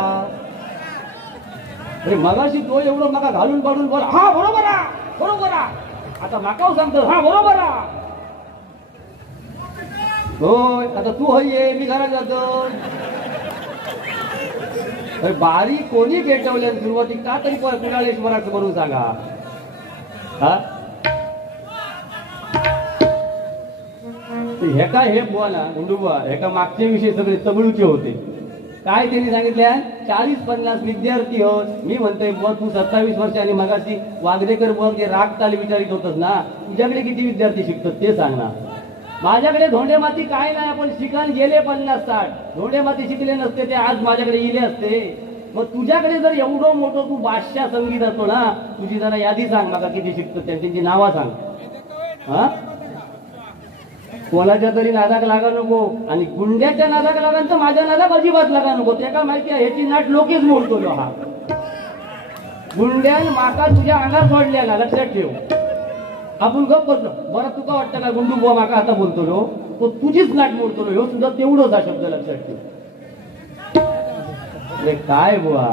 अरे मगाशी तो एवढं माका घालून पाडून बोल हा बरोबर आ बरोबर आ आता माकाव सांगतो हा बरोबर आ होय आता तू होय ये मी घरात जातो अरे बारीक कोणी पेटवल्या सुरुवातीक का तरी कुणालेश्वराचं म्हणून सांगा हा हेका हे बुवा ना गुंडुबुवा हेका मागच्या विषयी सगळे तमिळूचे होते काय त्यांनी सांगितल्या 40-50 विद्यार्थी होत मी म्हणतोय बुवा तू 27 वर्षांनी मगाशी वागदेकर बुवा जे राग ताल विचारित होतस ना तुझ्याकडे किती विद्यार्थी शिकतात ते सांग ना माझ्याकडे धोंडे माती काय नाही आपण शिकायला गेले 50-60 धोंडे माती शिकले नसते ते आज माझ्याकडे इले असते मग तुझ्याकडे जर एवढं मोठं तू बादशाह संगीत असतो ना तुझी जरा यादी सांग मला किती शिकतो त्यांची नावा सांग हा कोणाच्या तरी नादाक लागा नको आणि गुंड्याच्या नादाक लागा तर माझ्या नादाक अजिबात लागा नको त्याला माहिती आहे ह्याची नाट लोकेच बोलतो हा गुंड्यान माका तुझ्या अंगात सोडल्या ना लक्षात ठेव आपण गप बसलो बरं तुका वाटतं का गुंडू बुवा माका आता बोलतो तो तुझीच नाट बोलतो ह्यो सुद्धा तेवढंच हा शब्द लक्षात ठेव काय बुवा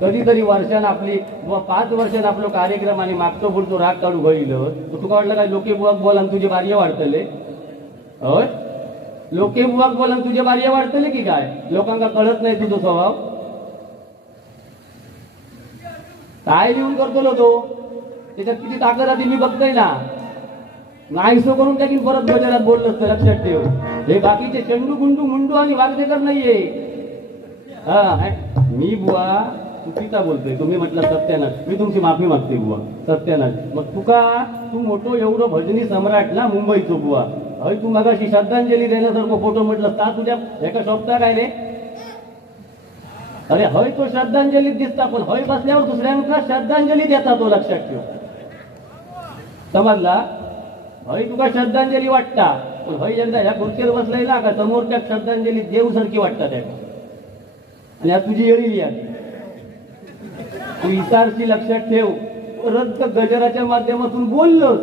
कधीतरी वर्षान आपली बुवा 5 वर्षान आपलो कार्यक्रम आणि मागतो बोलतो राग काढू होईल तुका वाटलं काय लोके बुवाक बोला तुझे बार्य वाढतले होय लोके बुवाक बोला तुझे बार्य वाढतले की काय लोकांना कळत नाही तुझा स्वभाव काय लिहून करतो तो त्याच्यात किती ताकद आधी मी बघतोय ना नाहीसो करून टाकीन परत गजरात बोललंच तर लक्षात ठेव हे बाकीचे चंडू गुंडू मुंडू आणि वागदेकर नाहीये हा मी बुवा चुकीचा बोलतोय तुम्ही म्हटलं सत्यानाश मी तुमची माफी मागते बुवा सत्यानाश मग तू मोठो एवढं भजनी सम्राट ना मुंबईचो बुवा हय तू मगाशी श्रद्धांजली देण्यासारखं फोटो म्हटलं ता तुझ्या एका शोभता काय रे अरे हय तो श्रद्धांजलीत दिसता पण हय बसल्यावर दुसऱ्यांना श्रद्धांजली देता तो लक्षात ठेव समजला हय तुका श्रद्धांजली वाटता पण हय यंदा ह्या खुर्चीवर बसलाय ना का समोरच्या श्रद्धांजली देवसारखी वाटतात त्याला आणि आज तुझी येळी आहे तू इसारची लक्षात ठेव रद्द गजराच्या माध्यमातून बोललोस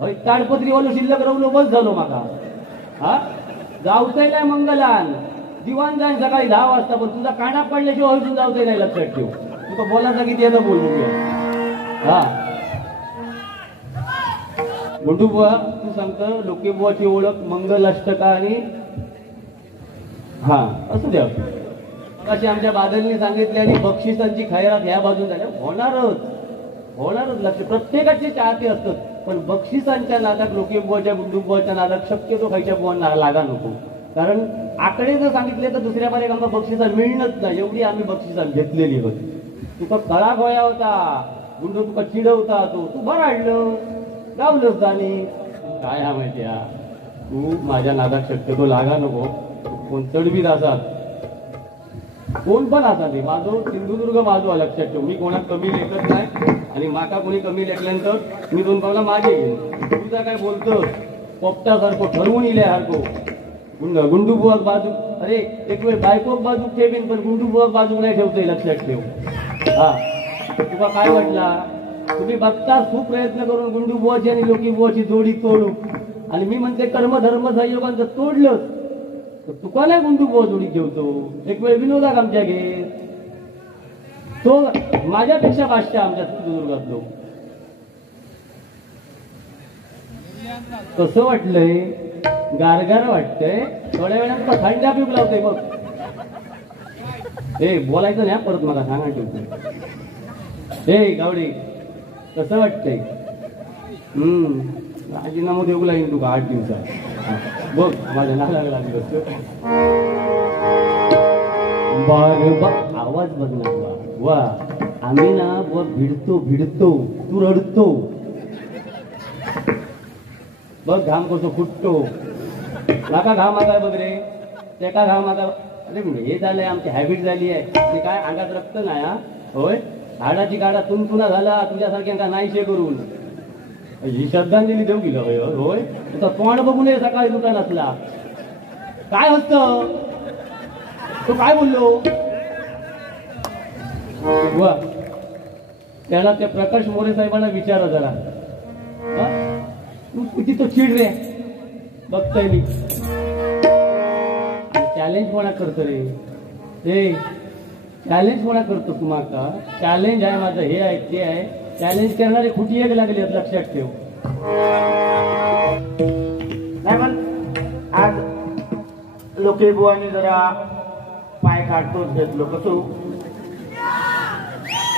हय ताडपत्रीवालो शिल्लक रवलो बस झालो माका हा जावतय नाही मंगलान दिवाण जाईन सकाळी 10 वाजता पण तुझा काना पडल्याशिवाय हजून जावतय नाही लक्षात ठेव तुका बोलायचा किती येतं बोलू हा गुंडू बुवा तू सांगतं लोके बुवाची ओळख मंगल अष्टका आणि हा असू द्या अशी आमच्या बादलनी सांगितले आणि बक्षिसांची खैरात ह्या बाजून झाल्या होणारच लक्ष प्रत्येकाचे चाहते असतात पण बक्षिसांच्या नादात लोके बुवाच्या गुंडू बुवाच्या नादात शक्यतो खायच्या बुवांना लागा नको कारण आकडे जर सांगितले तर दुसऱ्या बारेक आमचा बक्षिसा मिळणंच नाही एवढी आम्ही बक्षिसा घेतलेली होती तुका कळा गोया होता गुंडू तुका चिडवता तू बराडलं गावलंच जाणे काय हा माहिती तू माझ्या नादात शक्यतो लागा नको कोण चढवीत असात कोण पण असा नाही माझो सिंधुदुर्ग माझो लक्षात ठेव मी कोणाक कमी लेखत नाही आणि माका कोणी कमी लेखल्यानंतर मी 2 पावला मागे घेईन तुझा काय बोलतो पोपटासारखं ठरवून इल्या गुंडू बुवाक बाजू अरे एक वेळ बायकोक बाजूक ठेवीन पण गुंडू बुवाक बाजूक नाही ठेवतोय लक्षात ठेव हा तुका काय वाटला तुम्ही बघता खूप प्रयत्न करून गुंडू बुवाची आणि लोकी बुवाची जोडी तोडू आणि मी म्हणते कर्मधर्म संयोगांचं तोडलं तुका नाही गुंडू बुवा जोडी ठेवतो एक वेळ विनोदाक आमच्या घे तो माझ्यापेक्षा बादशाह आमच्या सिंधुदुर्गातलो कसं वाटलंय गारगार वाटतंय थोड्या वेळात थंड पिऊक लावतोय बघ हे बोलायचं नाही परत मला सांगा ठेवतो हे गावडे कसं वाटतंय राजीनामा देऊ लागेल तुका 8 दिवसात बघ माझ्या नाला लागली आवाज बघ ना वा आम्ही ना व भिडतो तू रडतो बघ घाम कसं फुटतो नाका घाम आता बघ रे त्याका घाम आता अरे हे झालंय आमची हॅबिट झाली आहे ते काय अंगात रक्त नाही होय हाडाची गाडा तुंतुना झाला तुझ्यासारख्या नाहीशे करून ही श्रद्धांजली देऊ गेलं होय तुझा तोंड बघून सकाळी दुकान असला काय हसत तो काय बोललो वा त्याला त्या प्रकाश मोरे साहेबांना विचारा जरा तू किती तो चिड रे बघताय मी चॅलेंज कोणा करतो रे रे चॅलेंज कोणा करतो तुम्हाला चॅलेंज आहे माझं हे आहे ते आहे चॅलेंज करणारे खुटी एक लागले लक्षात ठेव नाही पण आज लोके बुवानी जरा पाय काढतोच घेतलो कसो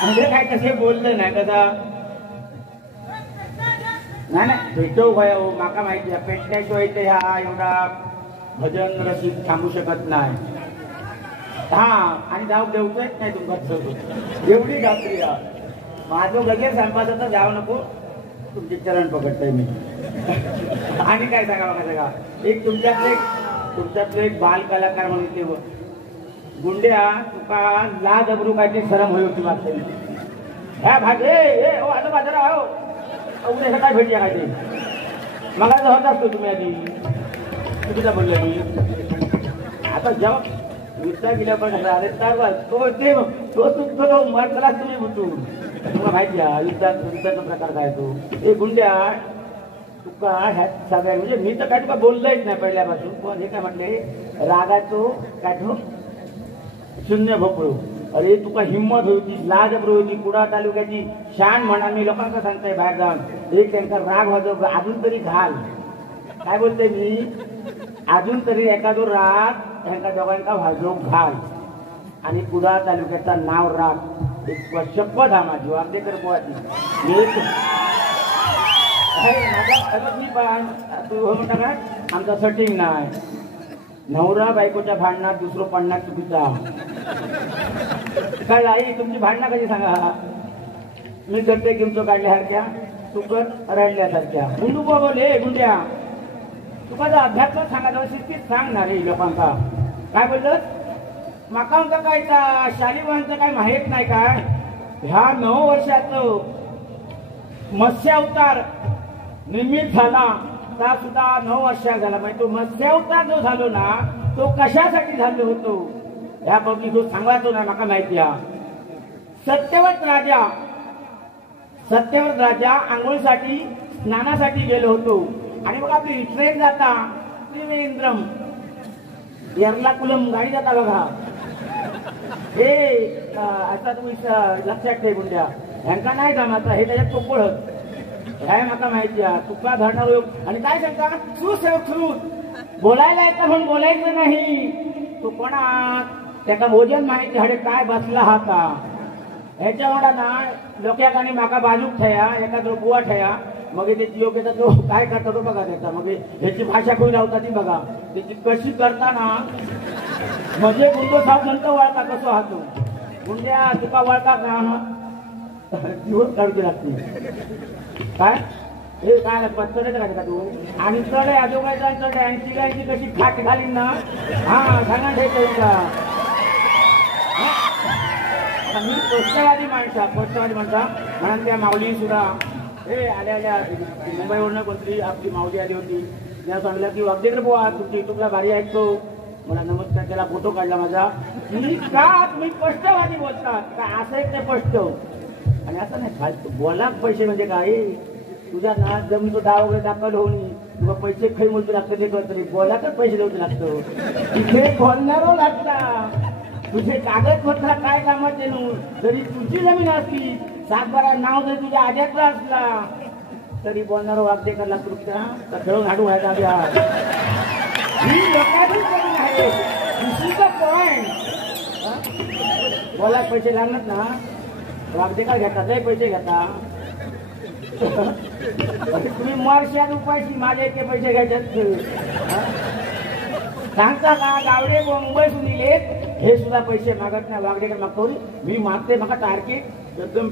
म्हणजे काय कसे बोललं नाही कसा नाही भेटो भाई हो माका माहिती आहे पेटण्याशिवाय ते ह्या एवढा भजन रसिक थांबू शकत नाही हा आणि जाऊ देऊच नाही तुमचा एवढी खात्री माझं लगेच संपादन जाऊ नको तुमचे चरण पकडतोय मी आणि काय सांगा बघा सगळा एक तुमच्यातले एक बाल कलाकार म्हणून ते गुंड्या तुका ला जबरू काय ते सरम होई होती वाटते ह्या भागे ए ओ आलो बाजारा हो उद्या काय भेटूया काय ते मग होत असतो तुम्ही आधी चुकीचा बोलले मी आता जेव्हा युद्धा गेल्या पण अरे तो तुमचं मरला तुम्ही बुटू तुम्हाला माहिती आहे युद्धाचा प्रकार काय तो हे गुंड्या तुका ह्या सगळ्या म्हणजे मी तर काय तुका बोललोच नाही पहिल्यापासून पण हे काय म्हटले रागाचो काय तो शून्य भोपळू अरे तुका हिंमत होती लाज होती कुडा तालुक्याची शान म्हणा मी लोकांना सांगताय बाहेर जाऊन एक त्यांचा राग वाजव अजून तरी घाल काय बोलते मी अजून तरी एखादो राग ह्यांका दोघांका वाजव घाल आणि कुडा तालुक्याचा नाव राग एक शपथ हा माझी वागदेकर बुवाची मी तू म्हणता का आमचा सटिंग नाही नवरा बायकोच्या भांडणात दुसरं पडण्यात चुकीचा काय आई तुमची भांडणं कशी सांगा मी करते तुमचं काढल्यासारख्या तू कर रडल्यासारख्या गुंडू बोले गुंड्या तुका जर अभ्यास सांगा शिस्तीत सांग ना रे लोकांका काय बोललं माकांका काय शालिवांचं काय माहित नाही काय ह्या 9 वर्षाचं मत्स्यावतार निर्मित झाला त्या सुद्धा 9 वर्षात झाला म्हणजे तो मत्स्यावतार जो झालो ना तो कशासाठी झालो होतो ह्या बाबतीत तो सांगायचो ना मला माहिती आहे सत्यव्रत राजा आंघोळीसाठी स्नानासाठी गेलो होतो आणि मग आपली ट्रेन जाता त्रिवेंद्रम एर्नाकुलम गाडी जाता बघा हे आता तुम्ही लक्षात ठेव गुंड्या ह्यांका नाही जमाचा हे त्याच्यात कोपळत ह्या मला माहिती आहे तुका धरणार आणि काय सांगता सुश्रूत बोलायला येतं म्हणून बोलायचं नाही तो कोणा त्याचा भोजन माहिती हडे काय बसला हाता ह्याच्या म्हणा ना लोक्याकानी माका बाजूक ठया एका बुवा ठया मग त्याची योग्यता तो काय करता तो बघा त्याचा मग ह्याची भाषा कोणी लावता ती बघा त्याची कशी करताना म्हणजे गुंडो साहेब नंतर वळता कसो हातो गुंड्या तुका वळता का दिवस काढूची लागते काय हे काय पत्तरेच का तू आणि चढ आजोबायचा चढ आणि तिघांची कशी खाट घालीन ना हा सांगा ठेवतो का मी स्पष्टवादी माणसा म्हणून त्या माऊली सुद्धा हे आल्या मुंबईवरनं कोणतरी आपली माऊली आली होती त्या सांगल्या की वागदेकर बुवा तुमची युट्यूबला भारी ऐकतो मला नमस्कार त्याला फोटो काढला माझा मी का तुम्ही स्पष्टवादी बोलतात का असं एक ते स्पष्ट आणि असं नाही फालतू बोला पैसे म्हणजे काय तुझ्या ना जमीन तो डाव वगैरे दाखल होऊन तुला पैसे खाई बोलतो लागतं ते करतो बोला तर पैसे देऊ लागतो तिथे बोलणारो लागता तुझे कागदपत्र काय कामात येणू जरी तुझी जमीन असती 7-12 नाव जरी तुझ्या आद्यातला असला तरी बोलणारा वागदेकरला कृत्या तर खेळून हाडू व्हायचा अभ्यास ही लोकांचीच करून आहे दुसरीचा पॉइंट बोला पैसे लागणार ना वागदेकर घेतात लय पैसे घेता तुम्ही मार्शात उपायची माझे इतके पैसे घ्यायचे सांगता का गावडे मुंबईतून येत हे सुद्धा पैसे मागत नाही वागडेकर मागतो मी मागते माका टार्गेट एकदम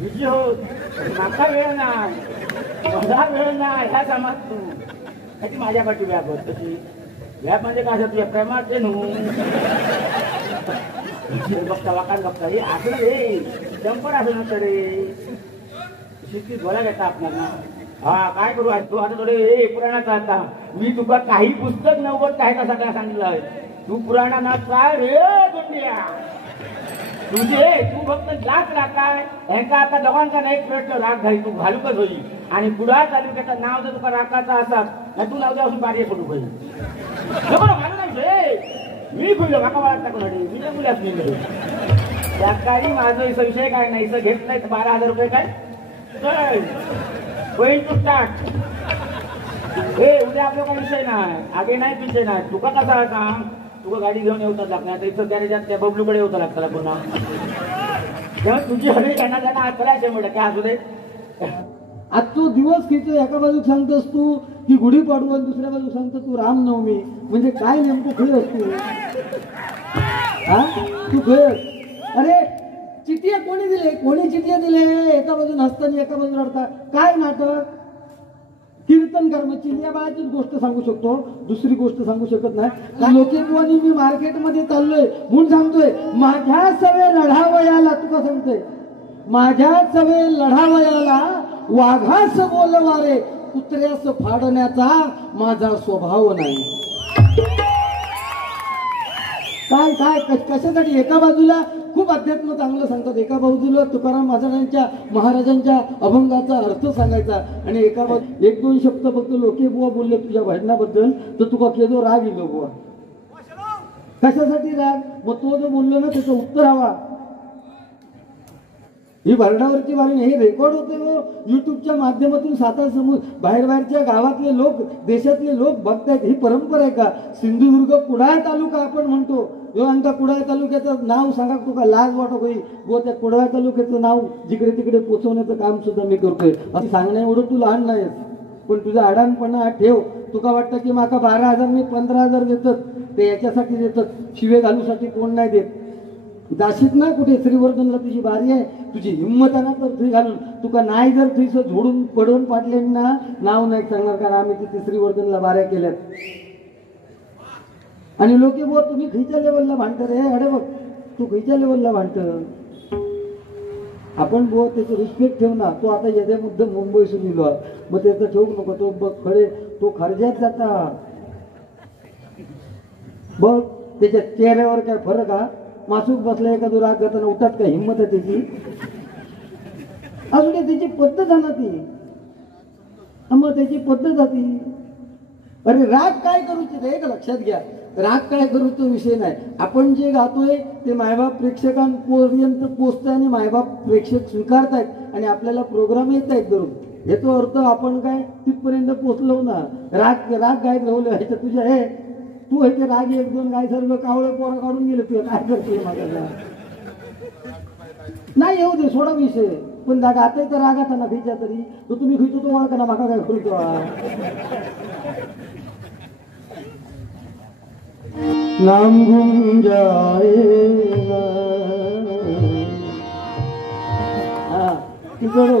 बिझी होत माका वेळ नाही मला वेळ नाही ह्या कामात तू ह्याची माझ्या पाठी व्याप होत तशी व्याप म्हणजे काय तुझ्या प्रेमात ते नू बघता वाकात बघता हे असं रे जंपर असं नसतं रे शिस्तीत बोला घेता आपल्याला हा काय करू तू आता थोडे हे पुराणाचा आता मी तुका काही पुस्तक नव्वद काय का सगळ्या सांगितलं आहे तू पुराणा ना काय रे दुनिया तुझे तू फक्त जात राखाय ह्यांका आता दोघांचा नाही प्रश्न राग घाली तू घालूकच होई आणि कुडाळ तालुक्याचं नाव जर तुका राखायचं असत नाही तू नाव द्यासून बारी फोटो काही नको ना मारू नाही मी खुललो काका मला टाकून मी नाही मुलाच नाही त्याकाळी माझं संशय काय नाही इथं घेत नाही 12,000 रुपये काय पॉइंट टू स्टार्ट हे उद्या आपलं काही विषय नाही आगे नाही पिछे नाही तुका कसा सांग तुका गाडी घेऊन येऊता लागणार आता इथं गॅरेजात त्या बबलूकडे येऊता लागताला पुन्हा तेव्हा तुझी हवी त्यांना त्यांना हात करायचे म्हणत काय असू दे आज तो दिवस खेळतो एका बाजूक सांगतोस तू की गुढीपाडवा दुसऱ्या बाजू सांगतो तू रामनवमी म्हणजे काय नेमकं खेळ असतो हा तू खेळ अरे चिठ्ठ्या कोणी दिले कोणी चिठ्ठ्या दिले एका बाजून हसताना एका बाजून रडता काय नाटक कीर्तनकार मग चिल्ल्या बाळाचीच गोष्ट सांगू शकतो दुसरी गोष्ट सांगू शकत नाही लोकेबुवानी मी मार्केटमध्ये चाललोय म्हणून सांगतोय माझ्या सवे लढावयाला तुका सांगतोय माझ्या सवे लढावयाला वाघास बोलवारे कुत्र्यास फाडण्याचा माझा स्वभाव नाही काय काय कशासाठी एका बाजूला खूप अध्यात्म चांगलं सांगतात एका बाजूला तुकाराम महाराजांच्या अभंगाचा अर्थ सांगायचा आणि एका बाजू 1-2 शब्द फक्त लोके बुवा बोलले तुझ्या भजनाबद्दल तर तुका केलो राग येलो बुवा कशासाठी राग मग तो जो बोललो ना त्याचं उत्तर हवा ही भरडावरची वारी नाही हे रेकॉर्ड होते युट्यूबच्या माध्यमातून समोर बाहेरच्या गावातले लोक देशातले लोक बघतायत ही परंपरा आहे का सिंधुदुर्ग कुडाळ तालुका आपण म्हणतो जो आमचा कुडाळ तालुक्याचं नाव सांगा तुका लाज वाटत होई व त्या कुडाळ तालुक्याचं नाव जिकडे तिकडे पोचवण्याचं काम सुद्धा मी करतोय असं सांगण्या एवढं तू लहान नाहीस पण तुझा अडाणपणा ठेव तुका वाटतं की माका 12,000 मी 15,000 देतात ते याच्यासाठी देतात शिवे घालूसाठी कोण नाही देत जाशीत ना कुठे श्रीवर्धनला तुझी बारी आहे तुझी हिंमत आहे ना तर थुई घालून तुका नाही जर थुईस झोडून पडवून पाडले ना नाव नाही सांगणार कारण आम्ही तिथे श्रीवर्धनला बाऱ्या केल्यात आणि लोके बुवा तुम्ही खयच्या लेवलला भांडत रे अरे बघ तू खयच्या लेवलला भांडत आपण बुवा त्याचं रिस्पेक्ट ठेव ना तो आता येदे मुद्दम मुंबईसून इलो मग त्याचं ठेवू नको तो बघ खडे तो खर्जात जाता बघ त्याच्या चेहऱ्यावर काय फरक हा मासूक बसला एखादं राग जाताना उठात काय हिंमत आहे त्याची अजून त्याची पद्धत आहे ना ती मग त्याची पद्धत आहे अरे राग काय करूची एक लक्षात घ्या राग काय करू तो विषय नाही आपण जे गातोय ते मायबाप प्रेक्षकांपर्यंत पोचतंय आणि मायबाप प्रेक्षक स्वीकारतायत आणि आपल्याला प्रोग्राम येत आहेत धरून याचा अर्थ आपण काय तिथपर्यंत पोचलो ना राग गायत राहू ह्याच्या तुझ्या हे तू हे राग 1-2 गाय सर्व कावळं पोरं काढून गेले तुला काय करतोय माझ्या नाही येऊ दे सोडा विषय पण जागा आता तर रागात ना खिच्या तरी तो तुम्ही खिचतो तो ओळखा ना माका काय करतो नाम गुम जाएगा हा तू करो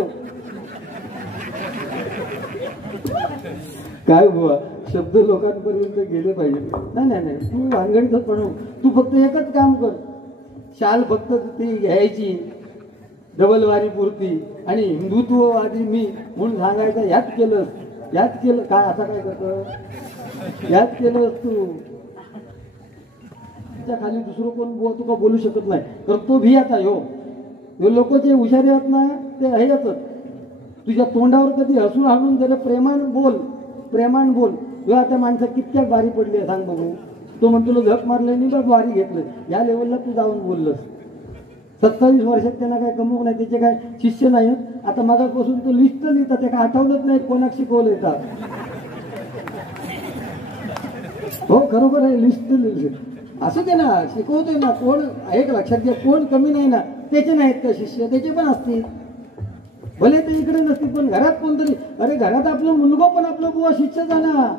काय बुवा शब्द लोकांपर्यंत गेले पाहिजे नाही तू भानगडीतच बनव तू फक्त एकच काम कर शाल फक्त ती घ्यायची डबल वारी पुरती आणि हिंदुत्ववादी मी म्हणून सांगायचं यात केलं काय असं काय करत यात केलंस तू त्या खाली दुसरं कोण बुवा तुका बोलू शकत नाही तर तो भी आता ह्यो लोक जे हुशारी आहेत ना ते हे येतात तुझ्या तोंडावर कधी हसून हाणून त्याला प्रेमान बोल किंवा त्या माणसं कितक्या बारी पडली आहे सांग बघू तो म्हणतो तुला झक मारलं नाही बघ बारी घेतलं या लेवलला तू जाऊन बोललंस 27 वर्षात त्यांना काय कमवू नाही त्याचे काय शिष्य नाही आता मागापासून तो लिस्ट लिहितात ते काय आठवलंच नाही कोणाक शिकवलंय का हो खरोखर आहे लिस्ट लिहिली असं ते ना शिकवतोय ना कोण एक लक्षात घ्या कोण कमी नाही ना त्याचे नाहीत का शिष्य त्याचे पण असतील भले ते इकडे नसतील पण घरात कोणतरी अरे घरात आपलं मुलगा पण आपलं बुवा शिष्य ना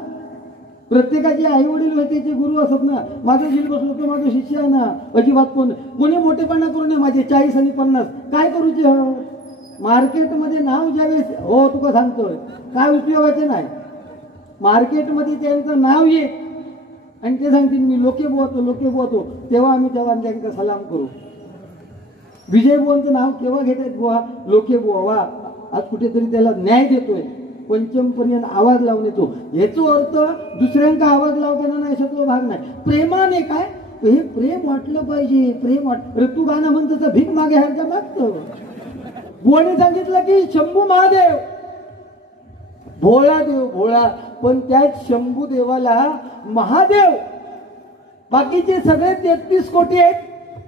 प्रत्येकाचे आई वडील त्याचे गुरु असत ना माझं जील बसलो तर माझं शिष्य आहे ना अजिबात कोणी मोठेपणा करू नये माझे 40 आणि 50 काय करूचे मार्केटमध्ये नाव ज्यावेळेस हो तुका सांगतोय काय उपयोगाचे नाही मार्केटमध्ये त्यांचं नाव ये आणि ते सांगतील मी लोके बोलतो तेव्हा आम्ही तेव्हा त्यांना सलाम करू विजय बुवांचं नाव केव्हा घेत आहेत बुवा लोके बुवा वा आज कुठेतरी त्याला न्याय देतोय पंचमपर्यंत आवाज लावून येतो याचा अर्थ दुसऱ्यांका आवाज लाव केला नाही शकलो भाग नाही प्रेमाने काय हे प्रेम वाटलं पाहिजे अरे तू गाणं म्हणतो तर भीक मागे ह्याच्या मागतो बुवाने सांगितलं की शंभू महादेव भोळा देव भोळा, पण त्याच शंभू देवाला महादेव. बाकीचे सगळे 33 कोटी आहेत.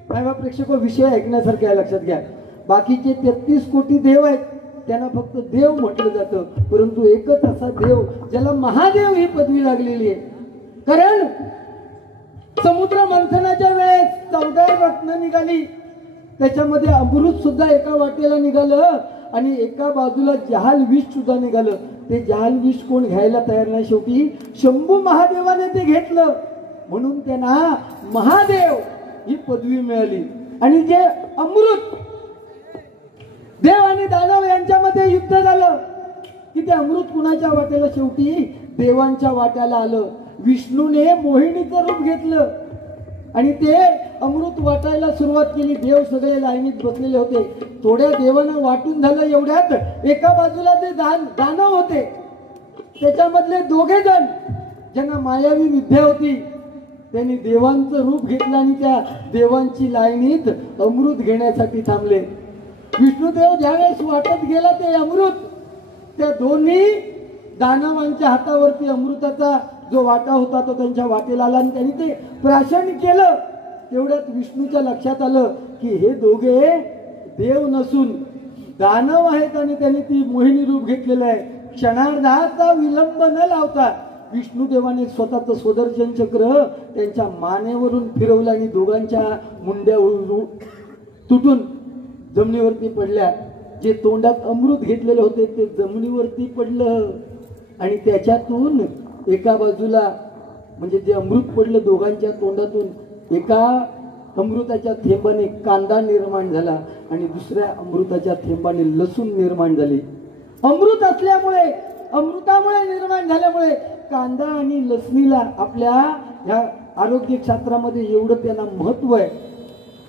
मायबा प्रेक्षक विषय ऐकण्यासारखे आहे, लक्षात घ्या. बाकीचे 33 कोटी देव आहेत, त्यांना फक्त देव म्हटलं जातं. परंतु एकच असा देव ज्याला महादेव ही पदवी लागलेली आहे. कारण समुद्र मंथनाच्या वेळेस 14 रत्न निघाली, त्याच्यामध्ये अमृत सुद्धा एका वाटेला निघालं आणि एका बाजूला जहाल विष सुद्धा निघालं. ते जहाल विष कोण घ्यायला तयार नाही. शेवटी शंभू महादेवाने ते घेतलं, म्हणून त्यांना महादेव ही पदवी मिळाली. आणि जे अमृत, देव आणि दानव यांच्यामध्ये युद्ध झालं की ते अमृत कुणाच्या वाट्याला, शेवटी देवांच्या वाट्याला आलं. विष्णूने मोहिनीचं रूप घेतलं आणि ते अमृत वाटायला सुरुवात केली. देव सगळे लाईनीत बसलेले होते. थोड्या देवांना वाटून झालं एवढ्यात एका बाजूला जे दानव होते, त्याच्यामधले 2 जण ज्यांना मायावी विद्या होती, त्यांनी देवांचं रूप घेतलं आणि त्या देवांची लाईनीत अमृत घेण्यासाठी थांबले. विष्णुदेव ज्यावेळेस वाटत गेला ते अमृत, त्या दोन्ही दानवांच्या हातावरती अमृताचा जो वाटा होता तो त्यांच्या वाटेला आला आणि त्यांनी ते प्राशन केलं. तेवढ्यात विष्णूच्या लक्षात आलं की हे दोघे देव नसून दानव आहेत आणि त्यांनी ती मोहिनी रूप घेतलेलं आहे. क्षणार्धाचा विलंब न लावता विष्णुदेवाने स्वतःचं सुदर्शन चक्र त्यांच्या मानेवरून फिरवलं आणि दोघांच्या मुंड्या तुटून जमिनीवरती पडल्या. जे तोंडात अमृत घेतलेले होते ते जमिनीवरती पडलं आणि त्याच्यातून एका बाजूला, म्हणजे जे अमृत पडलं दोघांच्या तोंडातून, एका अमृताच्या थेंबाने कांदा निर्माण झाला आणि दुसऱ्या अमृताच्या थेंबाने लसूण निर्माण झाली. अमृत असल्यामुळे, अमृतामुळे निर्माण झाल्यामुळे कांदा आणि लसणीला आपल्या ह्या आरोग्य क्षेत्रामध्ये एवढं त्यांना महत्व आहे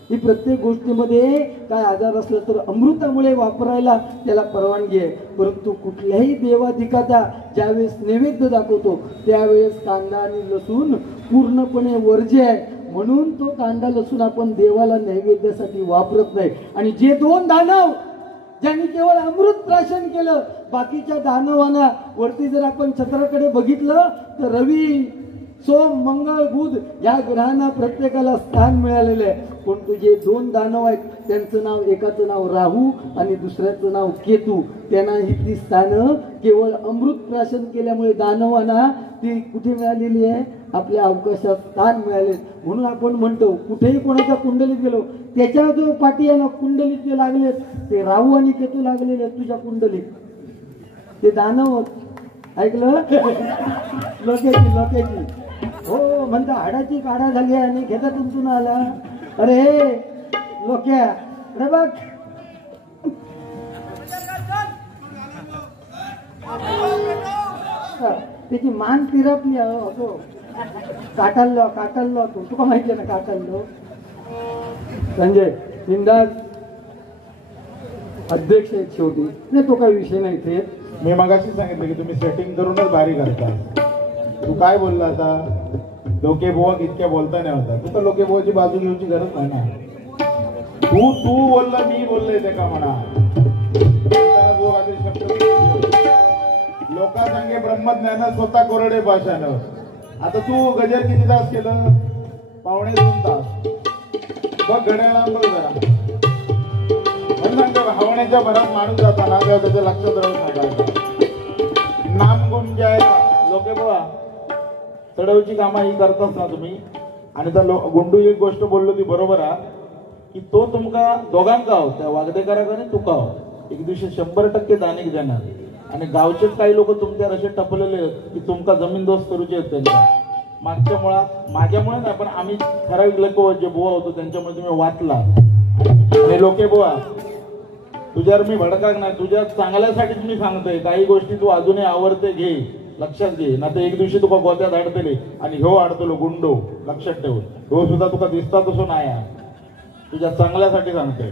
की प्रत्येक गोष्टीमध्ये काय आजार असला तर अमृतामुळे वापरायला त्याला परवानगी आहे. परंतु कुठल्याही देवाधिकाचा ज्यावेळेस नैवेद्य दाखवतो त्यावेळेस कांदा आणि लसूण पूर्णपणे वर्ज्य आहे. म्हणून तो कांदा लसूण आपण देवाला नैवेद्यासाठी वापरत नाही. आणि जे 2 दानव ज्यांनी केवळ अमृत प्राशन केलं, बाकीच्या दानवांना वरती जर आपण छत्राकडे बघितलं तर रवी, सोम, मंगळ, बुध या ग्रहांना प्रत्येकाला स्थान मिळालेलं आहे. पण जे 2 दानव आहेत त्यांचं नाव, एकाचं नाव राहू आणि दुसऱ्याचं नाव केतू, त्यांना ही ती स्थानं केवळ अमृत प्राशन केल्यामुळे दानवांना ती कुठे मिळालेली आहे, आपल्या अवकाशात स्थान मिळाले. म्हणून आपण म्हणतो कुठेही कोणाच्या कुंडलीत गेलो त्याच्या जो पाठी आहे ना कुंडलीत जे लागलेत ते राहू आणि केतू लागलेले आहेत तुझ्या कुंडलीत, ते दानव. ऐकलं? लोक्याची हो म्हणता हाडाची काढा झाली आणि घेता तुमतून आला. अरे लोक्या, अरे बघ त्याची मान तिरपली. हो काटाळलो तू, तुका माहिती आहे ना काटाळलो. संजय बिंदास अध्यक्ष आहेत शेवटी, नाही तो काही विषय नाही. ते मी मगाशी सांगितलं की तुम्ही सेटिंग करूनच भारी करता. तू काय बोलला आता? लोके बुवा इतक्या बोलता नाही होता. तू तर लोके बुवाची बाजू घेऊची गरज नाही ना. तू बोलला, मी बोललोय ते का म्हणा. लोकांसांगे ब्रह्मज्ञान स्वतः कोरडे भाषानं. आता तू गजर किती तास केलं? 2.25 तास. बघ घड्याळा बघ जरा. म्हणून हवण्याच्या भरात माणूस जाताना त्याच्या लक्षात राहत नाही. नाम गुंजाय लोके बुवा चढवची कामं ही करताच ना तुम्ही. आणि त्या गुंडू एक गोष्ट बोललो ती बरोबर आहे की तो तुमका दोघांका हो, त्या वागदेकराक आणि तुका हो, एक दिवशी 100% दानिक देणार. आणि गावचेच काही लोक तुमच्यावर असे टपलेले आहेत की तुमका जमीन दोस्त करूचे आहेत त्यांच्या मागच्या मुळात. माझ्यामुळे नाही पण आम्ही ठराविक लोक जे बुवा होतो त्यांच्यामुळे तुम्ही वाचला. आणि लोके बुवा तुझ्यावर मी भडकाक नाही, तुझ्या चांगल्यासाठीच मी सांगतोय. काही गोष्टी तू अजूनही आवडते घे, लक्षात घे. ना तर एक दिवशी तुका गोत्यात अडतले आणि ह्यो अडतलो गुंडो. लक्षात ठेव, ह्यो सुद्धा तुका दिसता तसं नाही. तुझ्या चांगल्यासाठी सांगतोय.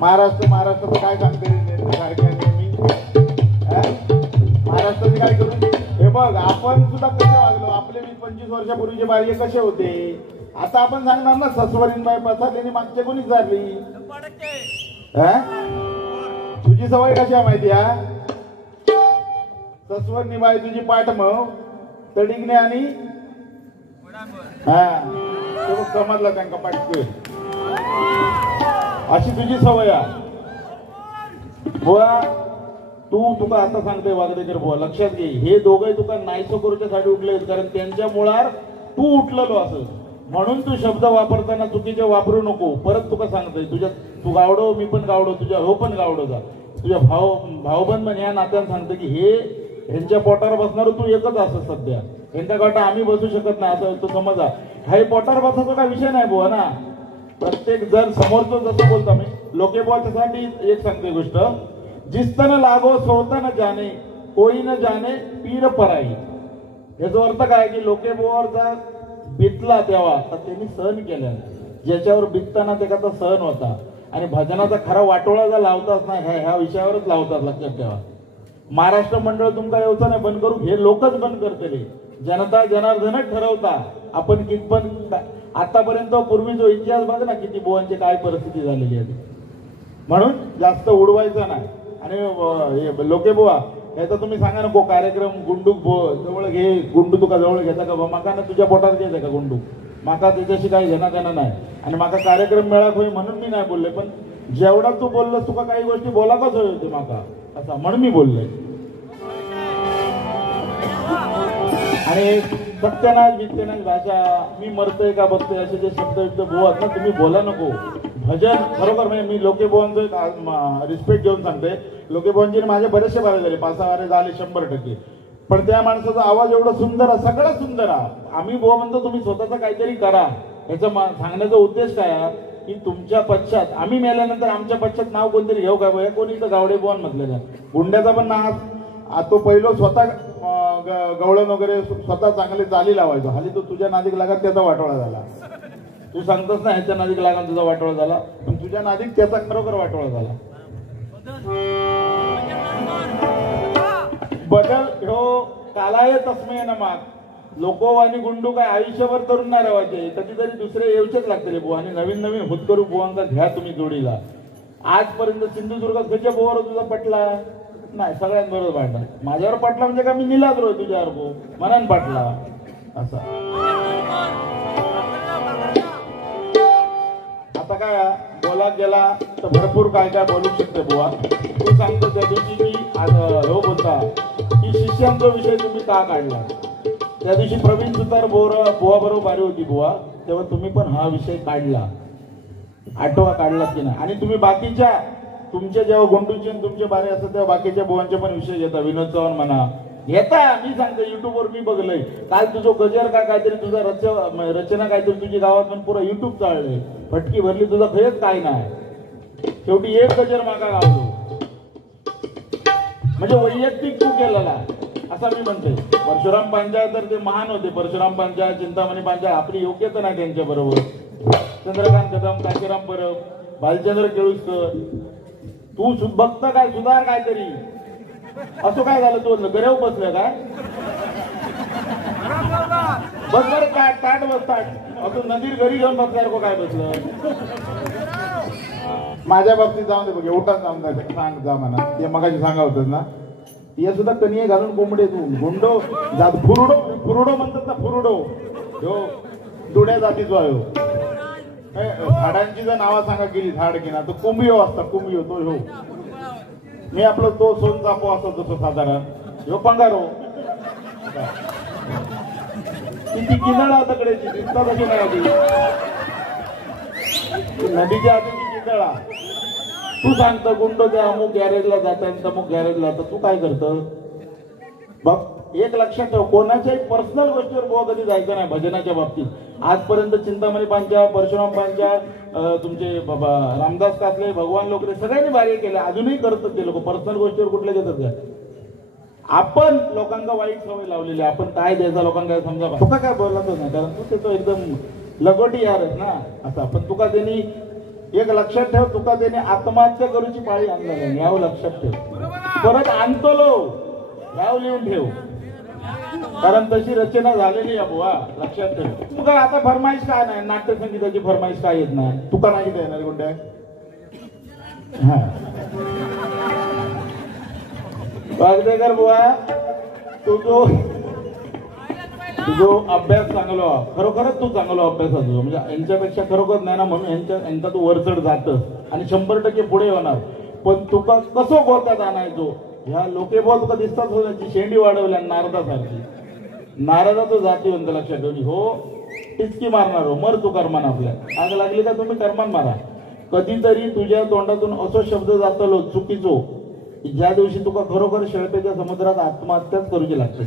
महाराष्ट्राचं काय सांगते महाराष्ट्राचे काय करू? हे बघ आपण सुद्धा कसे वागलो. आपले 20-25 वर्षापूर्वीचे बाळगे कसे होते आता आपण सांगणार ना. सस्वरीन बाय पसारलेली मागच्या कोणीच झाली. तुझी तुझी सवय कशी आहे माहिती आहे? सस्वर निभाय तुझी पाठ मग तडिगणे आणि हा तो समजला त्यांना पाठतोय अशी तुझी सवय आहे. बुवा तुका आता सांगते वागडेकर बुवा लक्षात घे, हे दोघे तुका नाहीसो करूच्यासाठी उठले कारण त्यांच्या मुळार तू उठलेलो असं म्हणून तू शब्द वापरताना चुकीचे वापरू नको. परत तुका सांगतोय तुझ्या तू गावडो मी पण गावडो तुझ्या हो पण गावडो जा तुझ्या भाऊबंद म्हण या नात्यानं सांगतो की हे ह्यांच्या पोटावर बसणार तू एकच असं सध्या ह्यांच्या गाठा आम्ही बसू शकत नाही असं तो समजा. हा पोटावर बसायचा काय विषय नाही बुवा ना. प्रत्येक जर समोरचं जसं बोलतो मी लोके बोलण्यासाठी एक सांगते गोष्ट, जिस्तन लागो सोतन जाणे कोई न जाणे पीर पराई. याचा अर्थ काय की लोके बोरचा बितला तेव्हा तर त्यांनी सहन केलं ज्याच्यावर बितताना त्याचा सहन होता आणि भजनाचा खरा वाटोळा जर लावताच नाही ह्या विषयावरच लावतात. लक्षात ठेवा. महाराष्ट्र मंडळ तुमका येऊचं नाही बंद करू हे लोकच बंद करतले. जनता जनार्दनच ठरवता आपण कितपण. आतापर्यंत पूर्वी जो इतिहास बघ ना किती बुवांची काय परिस्थिती झालेली आहे म्हणून जास्त उडवायचं नाही. आणि लोके बुवा याचा तुम्ही सांगा नको कार्यक्रम गुंडूक जवळ घे गुंडू तुका जवळ घेता का माका ना तुझ्या पोटात घ्यायचा का गुंडू माका त्याच्याशी काही घेणं नाही. आणि माका कार्यक्रम मिळाक होई म्हणून मी नाही बोलले पण जेवढा तू बोललास तुका काही गोष्टी बोलाकच होय होते माका असा म्हणून मी बोलले. आणि सत्यनाश वित्यनाश भाषा मी मरतोय का बघतोय असे जे शब्द बुवात ना तुम्ही बोला नको. भजन खरोखर म्हणजे मी लोके बुवांचं रिस्पेक्ट घेऊन सांगते. लोके बुवांचे माझे बरेचसे बारे झाले 5-6 वारे झाले 100%. पण त्या माणसाचा आवाज एवढा सुंदर आहे सगळं सुंदर आहे. आम्ही बुवा म्हणतो तुम्ही स्वतःचा काहीतरी करा. याचा सांगण्याचा उद्देश काय आहे की तुमच्या पश्चात आम्ही मेल्यानंतर आमच्या पश्चात नाव कोणतरी घेऊ काय बघा कोणी तर गावडे बुवान म्हटलेलं गुंड्याचा पण नाव तो पहिलो स्वतः गवळण वगैरे स्वतः चांगले चाली लावायचो. हल्ली तो तुझ्या नादीक लागत त्याचा वाटोळा झाला. तू सांगतोस ना ह्याच्या नादीक लागत तुझा वाटोळा झाला पण तुझ्या नादीक त्याचा खरोखर वाटोळा झाला. बदल हो कालाय तस्मय नमाक. लोको आणि गुंडू काय आयुष्यभर तरुण नाही राहायचे कधीतरी दुसरे येऊचेच लागते बुवा. आणि नवीन नवीन हुतकरू बुवांचा घ्या तुम्ही जोडीला. आजपर्यंत सिंधुदुर्गात कशा बुवावर तुझा पटला नाही सगळ्यांबरोबर पाडला. माझ्यावर पटला म्हणजे का मी निलाद रोय तुझ्यावर बो मनान पाटला असा. आता काय बोलात गेला तर भरपूर काय काय बोलू शकते बुवा. तू सांगतो त्या दिवशी की हो बोलता की शिष्यांचा विषय तुम्ही का काढला. त्या दिवशी प्रवीण सुतार बुवा बरोबर बारी होती बुवा तेव्हा तुम्ही पण हा विषय काढला. आठवा काढला की नाही. आणि तुम्ही बाकीच्या तुमच्या जेव्हा गोंडूचे तुमचे बारे असतात तेव्हा बाकीच्या बुवांचे पण विषय घेता. विनोद चव्हाण म्हणा घेता. मी सांगतो युट्यूबवर मी बघलंय काल तुझं गजर का काहीतरी तुझा रचना काहीतरी तुझी गावात पण पुरा युट्यूब चाललंय. फटकी भरली तुझा खरंच काय नाही. शेवटी एक गजर मागा गावलो म्हणजे वैयक्तिक तू केलेला असा मी म्हणते. परशुराम पांचाळ तर ते महान होते. परशुराम पांचाळ चिंतामणी पांचाळ आपली योग्यता नाही त्यांच्या बरोबर. चंद्रकांत कदम काशीराम परब भालचंद्र केळुसकर तू बघता काय सुधार काहीतरी असं काय झालं तू गरेव बसलं काय बस बरं काय ताट बस ताट असं नदीर घरी घेऊन बसल्यावर काय बसलं. माझ्या बाबतीत जाऊन दे बघ एवढा जाऊन सांग जा म्हणा ते मगाशी सांगा होतं ना ते सुद्धा कनिये घालून कोंबडे तू गुंडो जात फुरुडो फुरुडो म्हणतात ना फुरुडो हो दुड्या जातीचो आहे. झाडांची जर नावं सांगा गेली झाड घेणार तर कुंभियो असतात कुंभियो तो हो मी आपलं तो सोन चापो असतो तसं साधारण ह्यो पंगारो किती किनाळा तकड्याची दिसता कशी नाही आधी नदीच्या आधीची किनाळा. तू सांगतं गुंडो त्या अमुक गॅरेजला जातात अमुक गॅरेजला जातात तू काय करतं बघ. एक लक्षात ठेव कोणाच्याही पर्सनल गोष्टीवर बुवा कधी जायचं नाही भजनाच्या बाबतीत. आजपर्यंत चिंतामणी पांचाळ परशुराम पांचाळ तुमचे बाबा रामदास कासले भगवान लोकरे सगळ्यांनी बारी केले अजूनही करतात ते लोक. पर्सनल गोष्टीवर कुठले घेतात का. आपण लोकांना वाईट सवय लावलेली आपण काय द्यायचा लोकांना समजा तुका काय बोललाच नाही कारण तू त्याचं एकदम लगोटी यार ना असा. पण तुका त्यांनी एक लक्षात ठेव तुका त्याने आत्महत्या करूची पाळी आणलं यावं लक्षात ठेव. परत आणतो लो याव लिहून ठेव कारण तशी रचना झालेली आहे बुवा लक्षात ठेव. तुका आता फरमाईश काय नाही नाट्य संगीताची फरमाईश काय येत नाही तुका नाही येणार कोणत्या वागदेकर बुवा तुझो अभ्यास चांगलो हा. खरोखरच तू चांगलो अभ्यास तुझो म्हणजे यांच्यापेक्षा खरोखर नाही ना म्हणून यांचा तू वरचढ जातस आणि 100% पुढे होणार. पण तुका कसं बोलतात आणायचो ह्या लोके बोल तुका दिसतात त्याची शेंडी वाढवल्या नारदासारखी. नारदाचं जातीवंत लक्षात ठेवली हो. टिचकी मारणार हो मर तू कर्मान. आपल्या आग लागली का तुम्ही कर्मान मारा. कधीतरी तुझ्या तोंडातून असो शब्द जातलो चुकीचो ज्या दिवशी तुका खरोखर शेळपेच्या समुद्रात आत्महत्याच करूची लागते.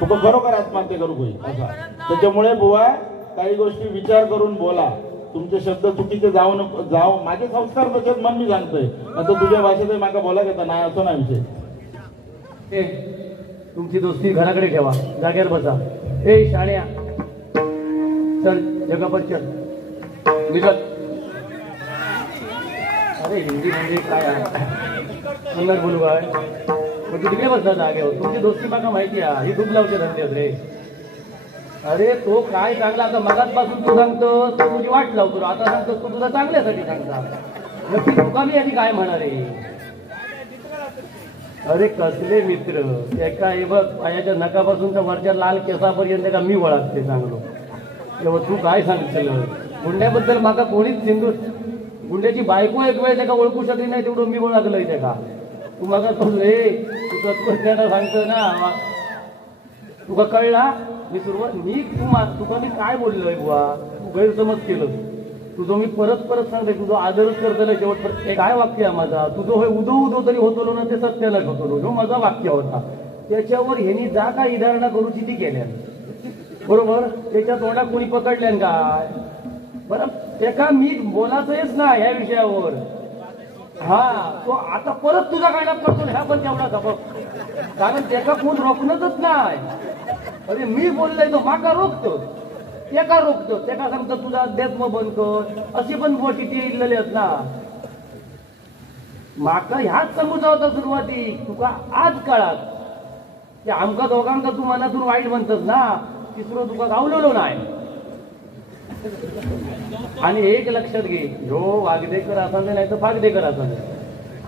तुका खरोखर आत्महत्या करू होईल असा. त्याच्यामुळे बुवा काही गोष्टी विचार करून बोला. तुमचे शब्द चुकीचे जाऊ नको जाऊ. माझे संस्कार तसेच मन मी सांगतोय. आता तुझ्या भाषेत माका बोला घेता नाही असं नाही विषय. तुमची दोस्ती घराकडे ठेवा. जागेवर बसा. ए शाण्या चल जगापर चल निघत. अरे हिंदी म्हणजे काय अंगात बोलू काय मग तू तिकडे बसला जागेवर. तुमची दोस्ती माका माहिती आहे. ही खूप लावते धंदे रे. अरे तो काय चांगला आता मगाचपासून तू सांगतो तू तुझी वाट लावतो. आता सांगतोस तू तुझा चांगल्यासाठी सांगता. नक्की तुका मी आधी काय म्हणणार आहे. अरे कसले मित्र एका हे बघ पायाच्या नकापासून तर वरच्या लाल केसापर्यंत का मी वळखते चांगलो. तेव्हा तू काय सांगशील गुंड्याबद्दल माका कोणीच सिंधू गुंड्याची बायको एक वेळ त्याला ओळखू शकली नाही तेवढं मी ओळखलंय त्याला. तू मागा रे तू तत्वज्ञाना सांगतो ना तुका कळला. मी तुका मी काय बोललोय बुवा तू गैरसमज केलं तुझं. मी परत सांगते तुझं आदरच करतलं शेवट. काय वाक्य आहे माझा तुझं होय उदो तरी होतो ना ते सत्यालाच होतो जो माझा वाक्य होता. त्याच्यावर ह्यांनी जा काय इधारणा करूची ती केल्या बरोबर. त्याच्या तोंडात कोणी पकडल्यान काय बरं एका मी बोलायचंच ना ह्या विषयावर. हा तो आता परत तुझा काढात करतो ह्या पण तेवढा खपक. कारण त्याचा कोण रोखणच नाही. अरे मी बोललोय तो माका रोखतो त्याका रोखतो. त्याका सांगतो तुझा अध्यात्म बंद कर अशी पण मोठी ती इल्लेली आहेत ना. माका ह्याच समजा होता सुरुवाती तुका आज कळात की आमका दोघांका तू मनातून वाईट म्हणतस ना. तिसरं तुका गावलेलो नाही. आणि एक लक्षात घे जो वागदेकर असांदे नाही तर फागदेकर असांदे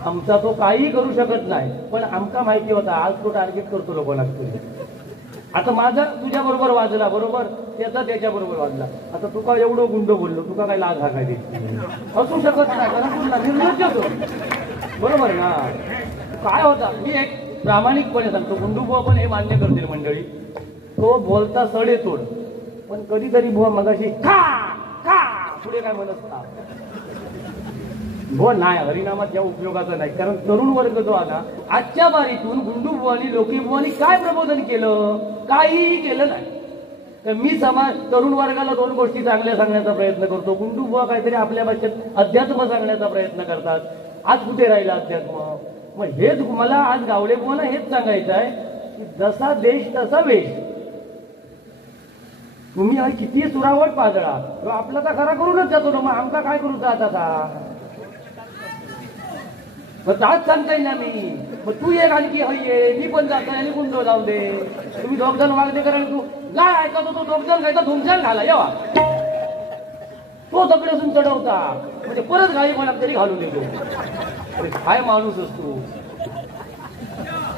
आमचा तो काही करू शकत नाही. पण आमका माहिती होता आज तो टार्गेट करतो लोकांना. आता माझा तुझ्या बरोबर वाजला बरोबर त्याचा त्याच्या बरोबर वाजला. आता तुका एवढं गुंड बोललो तुका काय लाज हाकाय दे असू शकत नाही. कारण तुला निर्लज्ज होतो बरोबर ना. काय होता मी एक प्रामाणिकपणे सांगतो गुंडूबुवा पण हे मान्य करतील मंडळी. तो बोलता सडे तोड पण कधीतरी बुवा मगाशी खा खा पुढे काय म्हणत ना बुवा नाही हरिनामाच्या उपयोगाचा नाही. कारण तरुण वर्ग जो आला आजच्या बारीतून गुंडूबुवानी लोकीबुवानी काय प्रबोधन केलं काहीही केलं नाही. तर मी समाज तरुण वर्गाला दोन गोष्टी चांगल्या सांगण्याचा प्रयत्न करतो. गुंडूबुवा काहीतरी आपल्या भाषेत अध्यात्म सांगण्याचा प्रयत्न करतात. आज कुठे राहिला अध्यात्म. मग हेच मला आज गावडेबुवांना हेच सांगायचं आहे की जसा देश तसा वेश. तुम्ही किती सुरावट पाजळा आपला तर खरा करूनच जातो ना. मग आमका काय करू आता आज सांगताय ना मी. मग तू एक आणखी हये मी पण जातोय आणि गुंड जाऊ दे. तुम्ही दोघजण वागदे कारण तू काय ऐकतो तो दोघजण काय तर धुमशान घाला येवा तो दगडासून चढवता म्हणजे परत गाडी कोणा तरी घालून देतो. अरे काय माणूस असतो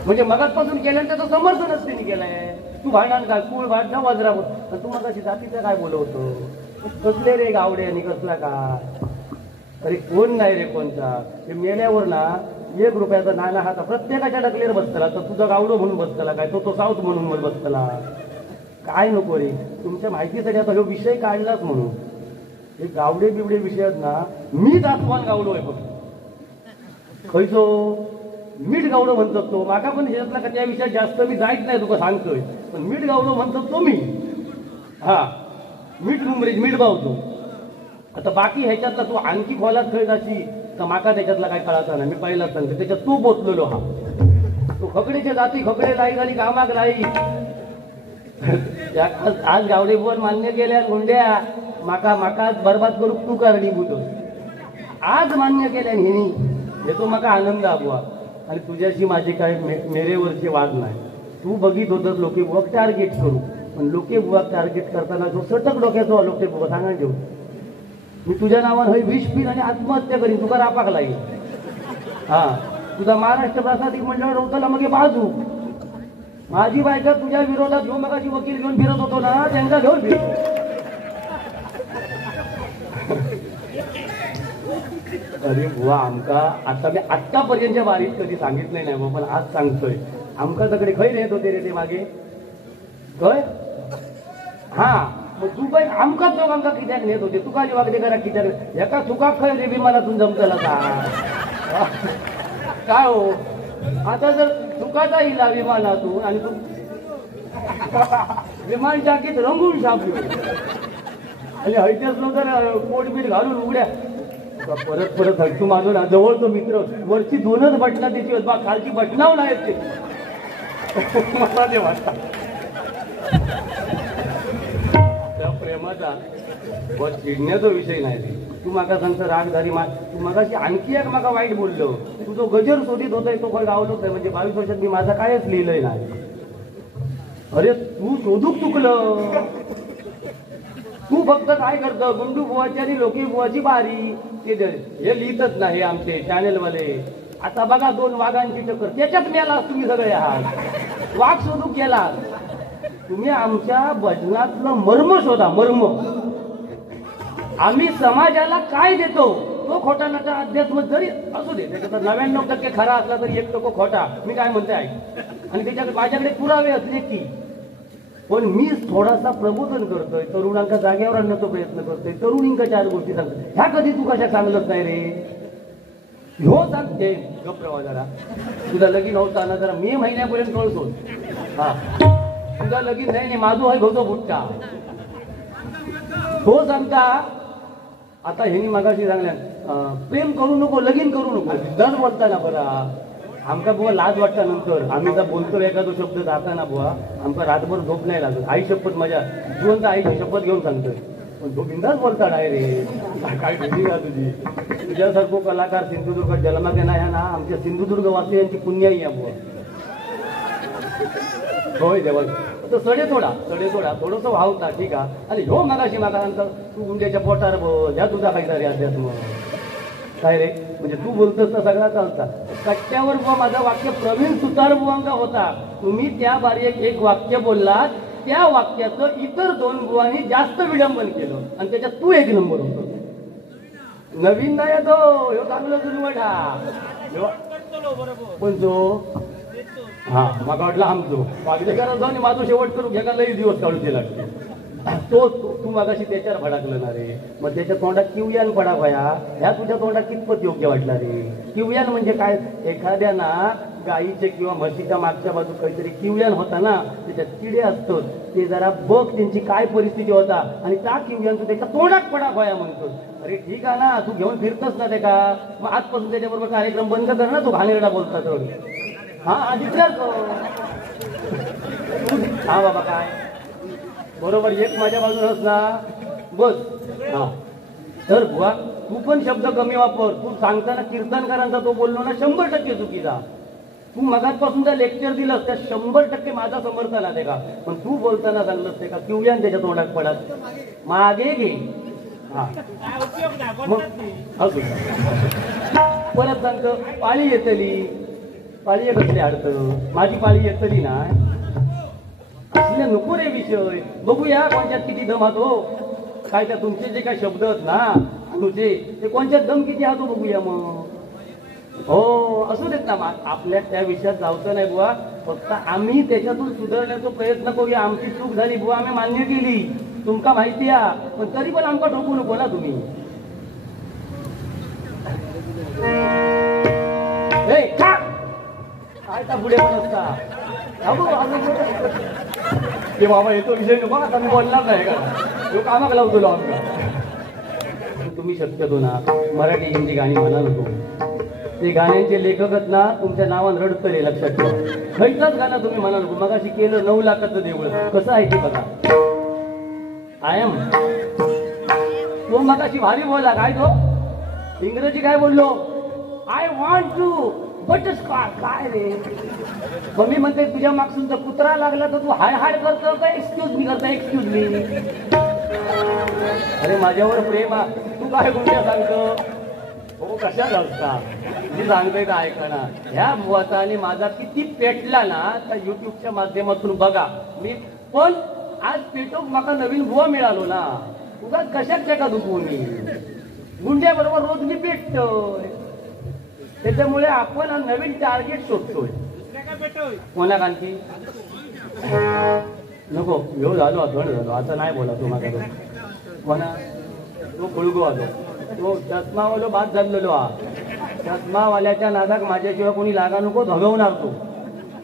म्हणजे मगाचपासून केल्यानंतर तो समर्थनच त्यांनी केलंय. तू भांडण काय कुळ भांडणं वजरा तू मगाशी जातीचं काय बोलवतो कसले रे गावडे आणि कसला काय. अरे कोण नाही रे कोणता. ते मेल्यावर ना 1 रुपयाचा नाणा हा प्रत्येकाच्या डकलेर बसतला. तर तुझा गावडो म्हणून बसतला काय तो साऊथ म्हणून बसतला काय नको रे. तुमच्या माहितीसाठी आता हा विषय काढलाच म्हणून हे गावडे बिवडे विषयात ना मीच आत्मान गावडो आहे फक्त खयचो मीठ गावडो म्हणतात तो. माका पण ह्यातला का त्या विषयात जास्त मी जायच नाही तुका सांगतोय. पण मीठ गावडो म्हणतात तो मी. हा मीठ मुंबरीत मीठ भावतो. आता बाकी ह्याच्यातला तू आणखी खोलात खेळ जाशी तर माका त्याच्यातला काय कळाचा नाही. मी पहिलाच सांगतो त्याच्यात तू पोचलेलो हा तो खकडेच्या जाती खकडे लाई झाली कामाक लाई. आज गावडे बोल मान्य केल्या गुंड्या माका माका बरबाद करू तू कारणीभूत आज मान्य केल्या हेनी हे तो माका आनंद आबुवा. आणि तुझ्याशी माझे काय मेरेवरचे वाद नाही. तू बघित होतच लोके बुवा टार्गेट करू पण लोके बुवा टार्गेट करताना जो सटक डोक्याचो लोके बुवा सांगा देऊ मी तुझ्या नावानं विष पिन आणि आत्महत्या करीन तुका रापाक लागेल. हा तुझा महाराष्ट्र प्रासादिक मंडळ होताला मग बाजू माझी बायका तुझ्या विरोधात घेऊन मगाशी वकील घेऊन फिरत होतो ना त्यांचा घेऊन फिर अरे बुवा आमका आता मी आत्तापर्यंतच्या बारीत कधी सांगितलं नाही बुवा, पण आज सांगतोय आमका तकडे खै नेत होते रे ते मागे खय हा मग तू काय आमकाच लोक आमका कित्याक नेत होते तुका वागदे करा कित्याक एका चुका खय रे विमानातून जमतला का काय हो आता जर चुकाचा इला विमानातून आणि तू विमान टाकीत रंगून छापलो आणि हयतेच तर पोटबीट घालून उघड्या परत परत हटू मानून जवळचो मित्र वरची दोनच बटणा त्याची बा खालची बटणाव नाही ते मला ते वाटतं त्या प्रेमाचा चिडण्याचा विषय नाही रे तू माका सांगतो रागधारी तू मागाशी आणखी एक माका वाईट बोललो तू जो गजर शोधित होताय तो काही गावलोच नाही म्हणजे 22 वर्षात मी माझा कायच लिहिलंय नाही अरे तू शोधूक चुकलं तू फक्त काय करतो गुंडू बुवाची आणि लोकी बुवाची बारी हे लिहितच नाही आमचे चॅनेलवाले आता बघा 2 वाघांची टक्कर त्याच्यात मेलास तुम्ही सगळे आहात वाघ शोधूक केला तुम्ही आमच्या भजनातलं मर्म शोधा मर्म आम्ही समाजाला काय देतो तो खोटा नाटा अध्यात्म जरी असू दे त्याच्यात 99% खरा असला तरी 1% खोटा मी काय म्हणते आहे आणि त्याच्याकडे माझ्याकडे पुरावे असले की पण मी थोडासा प्रबोधन करतोय तरुणांका जागेवर आणण्याचा प्रयत्न करतोय तरुणींका 4 गोष्टी सांगतोय ह्या कधी तू कशा सांगलच नाही रे ह्यो सांगते गप्प्रवा जरा तुझा लगीन होताना जरा मे महिन्यापर्यंत कळसो हा तुझा लगीन नाही माझो आहे होतो बुट्टा हो सांगता आता ह्यांनी मागाशी सांगल्या प्रेम करू नको लगीन करू नको दर बोलताना बरा आमका बुवा लाज वाटता नंतर आम्ही जर बोलतो एखादा शब्द जाताना बुवा आमका रातभर झोप नाही लागत आई शपथ माझ्या जिवंत आईची शपथ घेऊन सांगतोय पण तो बिंदास बोलता नाही रे काय भेटी का तुझी तुझ्यासारखो कलाकार सिंधुदुर्गात जन्माला नाही ना आमच्या सिंधुदुर्ग वासियांची पुण्याई आहे बुवा होय देवा तो सडे थोडा थोडस वाहता ठीक आहे आणि ह्यो मागाशी मागा तू गुंड्याच्या पोटार बोल ह्या तुझा खायचा रे अध्यात्म काय रे म्हणजे तू बोलतोस तर सगळा चालता कट्ट्यावर बुवा माझा वाक्य प्रवीण सुतार बुवांका होता तुम्ही त्या बारीक एक वाक्य बोललात त्या वाक्याचं इतर 2 बुवांनी जास्त विडंबन केलं आणि त्याच्यात तू 1 नंबर होतो नवीन नाही तो ह्यो चांगलं जुनवट हा पण जो हा मागा वाटला आमचो वागदेकरांचा जाऊन माझं शेवट करू घ्या लई दिवस काढून दिला तो तू मागाशी त्याच्यावर भडाकलं ना रे मग त्याच्या तोंडात किवयान पडा भया ह्या तुझ्या तोंडात कितपत योग्य वाटला रे किवयान म्हणजे काय एखाद्या ना गाईचे किंवा म्हशीच्या मागच्या बाजू काहीतरी किवयान होता ना त्याच्यात किडे असतात ते जरा बघ त्यांची काय परिस्थिती होता आणि त्या किवयान तू त्याच्या तोंडात पडा भया म्हणतो अरे ठीक आहे ना तू घेऊन फिरतस ना ते का मग आजपासून त्याच्याबरोबर कार्यक्रम बंद कर ना तू घाणेरडा बोलता तर हा विचार हा बाबा काय बरोबर एक माझ्या बाजूनच ना बस हा तर बुवा तू पण शब्द कमी वापर तू सांगताना कीर्तनकारांचा तो बोललो ना 100% चुकीचा तू मगाचपासून त्या लेक्चर दिलंस त्या 100% माझा समर्थन आहे का पण तू बोलताना सांगलंस ते का किवल्यान त्याच्या तोंडात पडत मागे घे हा मग असू परत सांगतो पाळी येतली पाळी कसली अडतं माझी पाळी येतली ना असले नको रे विषय बघूया कोणत्यात किती दम हातो काय त्या तुमचे जे काय शब्द आहेत ना तुझे ते कोणत्यात दम किती हातो बघूया मग हो असू देत ना आपल्या त्या विषयात जावचं नाही बुवा फक्त आम्ही त्याच्यातून सुधारण्याचा प्रयत्न करूया आमची चूक झाली बुवा आम्ही मान्य केली तुमका माहिती आहे पण तरी पण आमका ठोकू नको ना तुम्ही काय का पुढे पण असता ते बाबा येतो विषय नको आता मी बोलणार नाही का तो कामाक लावतो आमका तुम्ही शक्यतो ना मराठी हिंदी गाणी म्हणा नको ते गाण्यांचे लेखकच ना तुमच्या नावानं रडतले लक्षात ठेवा खैतच गाणं तुम्ही म्हणा नको मगाशी केलं 9 लाखाचं देऊळ कसं आहे ते बघा आय एम तो मगाशी भारी बोलला काय तो इंग्रजी काय बोललो आय वॉन्ट टू बटरस्कॉच काय रे मग मी म्हणते तुझ्या मागसून जर कुत्रा लागला तर तू हाड हाड करतो का एक्सक्यूज मी करता एक्सक्यूज मी अरे माझ्यावर प्रेम तू काय गुंड्या सांगतो हो कशा असता मी सांगतोय का ऐकणा ह्या बुवाचा आणि माझा किती पेटला ना तर युट्यूबच्या माध्यमातून बघा मी पण आज पेटोक माका नवीन बुवा मिळालो ना तुझा कशात का दुखवून गुंड्या बरोबर रोज मी पेटतोय त्याच्यामुळे आपण हा नवीन टार्गेट शोधतोय कोणा आणखी नको घेऊ झालो धड झालो असं नाही बोला तुम्हाला कोणा तो खुळगो आलो तो चष्मावालो बाद झालेलो हा चष्मावाल्याच्या नादाक माझ्याशिवाय कोणी लागा नको धगवणार तो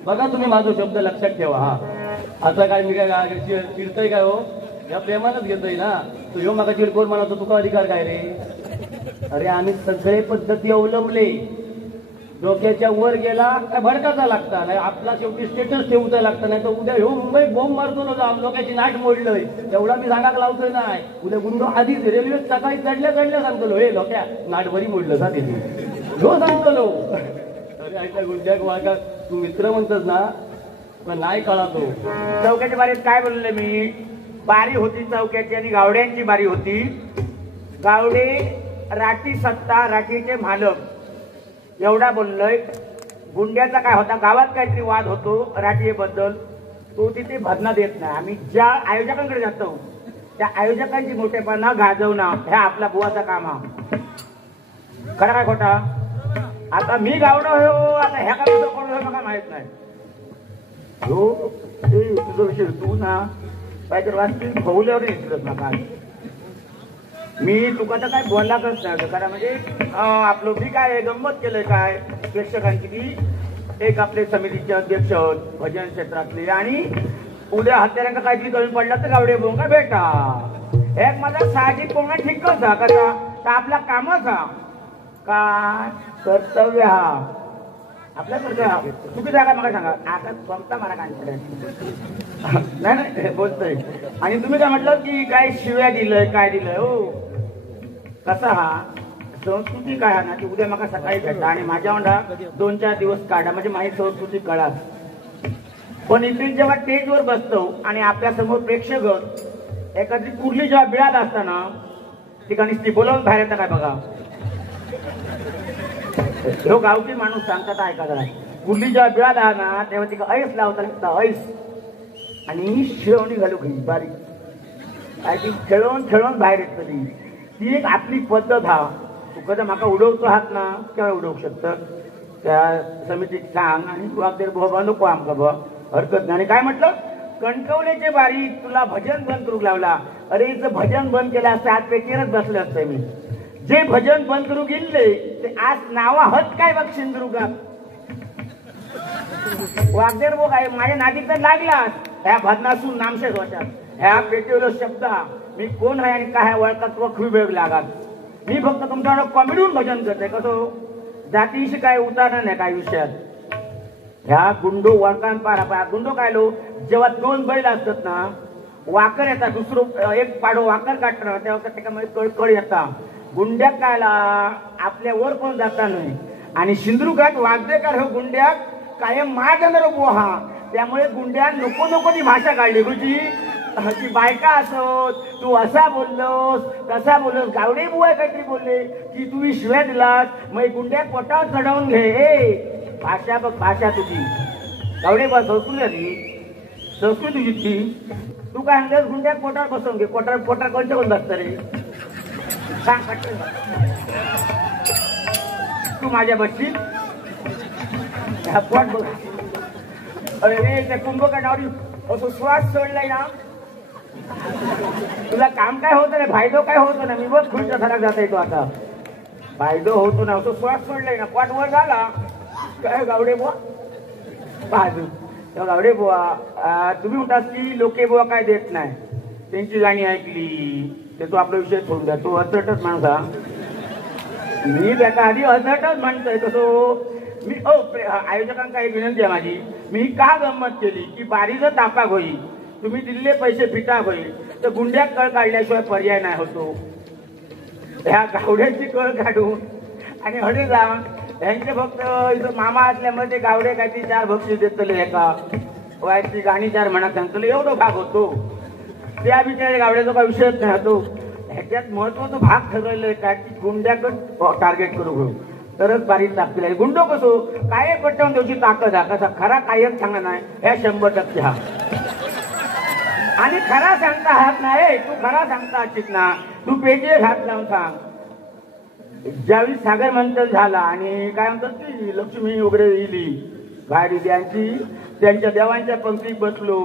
बघा तुम्ही माझा शब्द लक्षात ठेवा हा असं काय मी काय चिडतोय काय हो या प्रेमानच घेतोय ना तू ह्यो मागा चिडकोर म्हणतो तुका अधिकार काय रे अरे आम्ही सगळे पद्धती अवलंबले डोक्याच्या वर गेला काय भडकाचा लागता नाही आपला शेवटी स्टेटस ठेवता लागतं नाही तर उद्या ह्यो मुंबई बॉम्ब मारतो ना जाम लोकांची नाट मोडलंय तेवढा मी सांगाक लावतोय नाही उद्या गुंडो आधीच रेल्वे सकाळी चढल्या सांगतो हे लोक्या नाट बरी मोडलं का तिथे ह्यो सांगतो अरे ऐका गुंड्याक वागा तू मित्र म्हणतस ना पण नाही कळा तो चौक्याच्या बारीत काय बोलले मी बारी होती चौक्याची आणि गावड्यांची बारी होती गावडे राठी सत्ता राठीचे मालक एवढा बोललोय गुंड्याचा काय होता गावात काहीतरी वाद होतो राठीबद्दल तो तिथे भजना देत नाही आम्ही ज्या आयोजकांकडे जातो त्या आयोजकांची मोठेपणा गाजवणं ह्या आपला बुवाचा काम हा खरा काय खोटा आता मी गावडा हो आता ह्या काय कोण मला माहित नाही हो ते तुझं विषय तू ना काहीतरी वाचतील खवल्यावर विचारत नका मी तुका तर काय बोललाच नाही कारण म्हणजे आपलं मी काय गंमत केलंय काय प्रेक्षकांची की एक आपले समितीचे अध्यक्ष भजन क्षेत्रातले आणि उद्या हत्यारांना काहीतरी कमी पडला तर गावडे बोंगा भेटा एक माझा साहजिक पोंगा ठीकच हा कसा तर आपला कामच हा काय कर्तव्य हा आपल्या कर्तव्य हा तुम्ही जागा मला सांगा आता कोणता मला काय नाही बोलतोय आणि तुम्ही काय म्हटलं की काय शिव्या दिलंय काय दिलंय हो कसा हा संस्कृती काय हा ना की उद्या मला सकाळी भेटा आणि माझ्या अंडा 2-4 दिवस काढा म्हणजे माझी संस्कृती कळा पण इथे जेव्हा स्टेजवर बसतो आणि आपल्या समोर प्रेक्षक एखादी कुठली जेव्हा बिळात असताना ठिकाणी ती बोलावून बाहेर येतं काय बघा ह्यो गावठी माणूस सांगतात ऐका जरा कुठली जेव्हा बिळात आहा ना तेव्हा तिका ऐस लावता ऐस आणि शिळवणी घालू घे बारीक काय ती खेळून बाहेर येत कधी ती एक आपली पद्धत हा तू कदा माका उडवतो आहात ना केव्हा उडवू शकतात त्या समितीत सांग आणि तू अगदी बाबा नको आमका बा हरकत नाही आणि काय म्हटलं कणकवलेचे बारी तुला भजन बंद करू लावला अरे इथं भजन बंद केलं असतं आज पेटीवरच बसले असते मी जे भजन बंद करू गेले ते आज नावा हत काय बघ सिंधुदुर्गात वागदेर बघ आहे माझ्या नाटीत तर लागलाच ह्या भजनासून नामशेष होत्या ह्या पेटीवर शब्द मी कोण आहे आणि काय ओळखात किंवा खूप वेळ लागत मी फक्त तुमच्याकडे कॉमेडीहून भजन करते कसं जातीशी काय उतारणं नाही काय विषयात ह्या गुंडो वळकान पारा गुंडो काय लो जेव्हा 2 बैल असतात ना वाकर येतात दुसरं एक पाडो वाकर काढणार तेव्हा त्याच्यामध्ये कळ येतात गुंड्याक कायला आपल्या वर पण जाता नाही आणि सिंधुदुर्गात वागदेकर हो गुंड्याक कायम महाजनर बोहा त्यामुळे गुंड्या नको ती भाषा काढली गुरुजी ती बायका असोत तू असा बोललोस तसा बोललोस गावडे बुवा काहीतरी बोलले की तुम्ही शिव्या दिलास मग गुंड्या पोटावर चढवून घे भाषा बघ भाषा तुझी गावडे बुवा संस्कृती तुझी तू काय म्हणतेस गुंड्या पोटावर बसवून घे पोटावर कोणत्या कोण बसतं रे सांग तू माझ्या बसशील पोट बघ अरे त्या कुंभकर्णावर असं श्वास सोडलाय ना तुला काम काय होतं ना फायदो काय होतो ना मी बघ खुर्च्या थराक जाता येतो आता फायदो होतो ना तो श्वास सोडलाय ना पोट वर झाला काय गावडे बुवा बाजू तेव्हा गावडे बुवा तुम्ही म्हणतात की लोके बुवा काय देत नाही त्यांची गाणी ऐकली ते तो आपला विषय सोडून द्या तो असटच माणसा मी त्याचा आधी असटच म्हणतोय कसं मी आयोजकांना एक विनंती आहे माझी मी का गंमत केली की बारीचं तापाक होईल तुम्ही दिलेले पैसे फिटाक होईल तर गुंड्यात कळ काढल्याशिवाय पर्याय नाही होतो ह्या गावड्याची कळ काढून आणि हडे जाऊन ह्यांचे फक्त इथं मामा असल्यामुळे ते गावडे काहीतरी 4 बक्षीस देतले एका वायची गाणी 4 म्हणत सांगतले एवढं भाग होतो त्या बिचारे गावड्याचा काही विषयच नाही होतो ह्याच्यात महत्वाचा भाग ठरवलेला काय की गुंड्याकडे टार्गेट करू घेऊ तरच बारीक ताकद आहे. गुंडो कसो काय पटवून त्याची ताकद हा कसा खरा कायच सांगा नाही ह्या 100% हा आणि खरा सांगता हात नाही तू खरा सांगता चित ना तू पेजे हात लावून सांग. ज्यावेळी सागर मंथन झाला आणि काय म्हणतात की लक्ष्मी वगैरे येली गाडी त्यांची त्यांच्या देवांच्या पंक्तीत बसलो.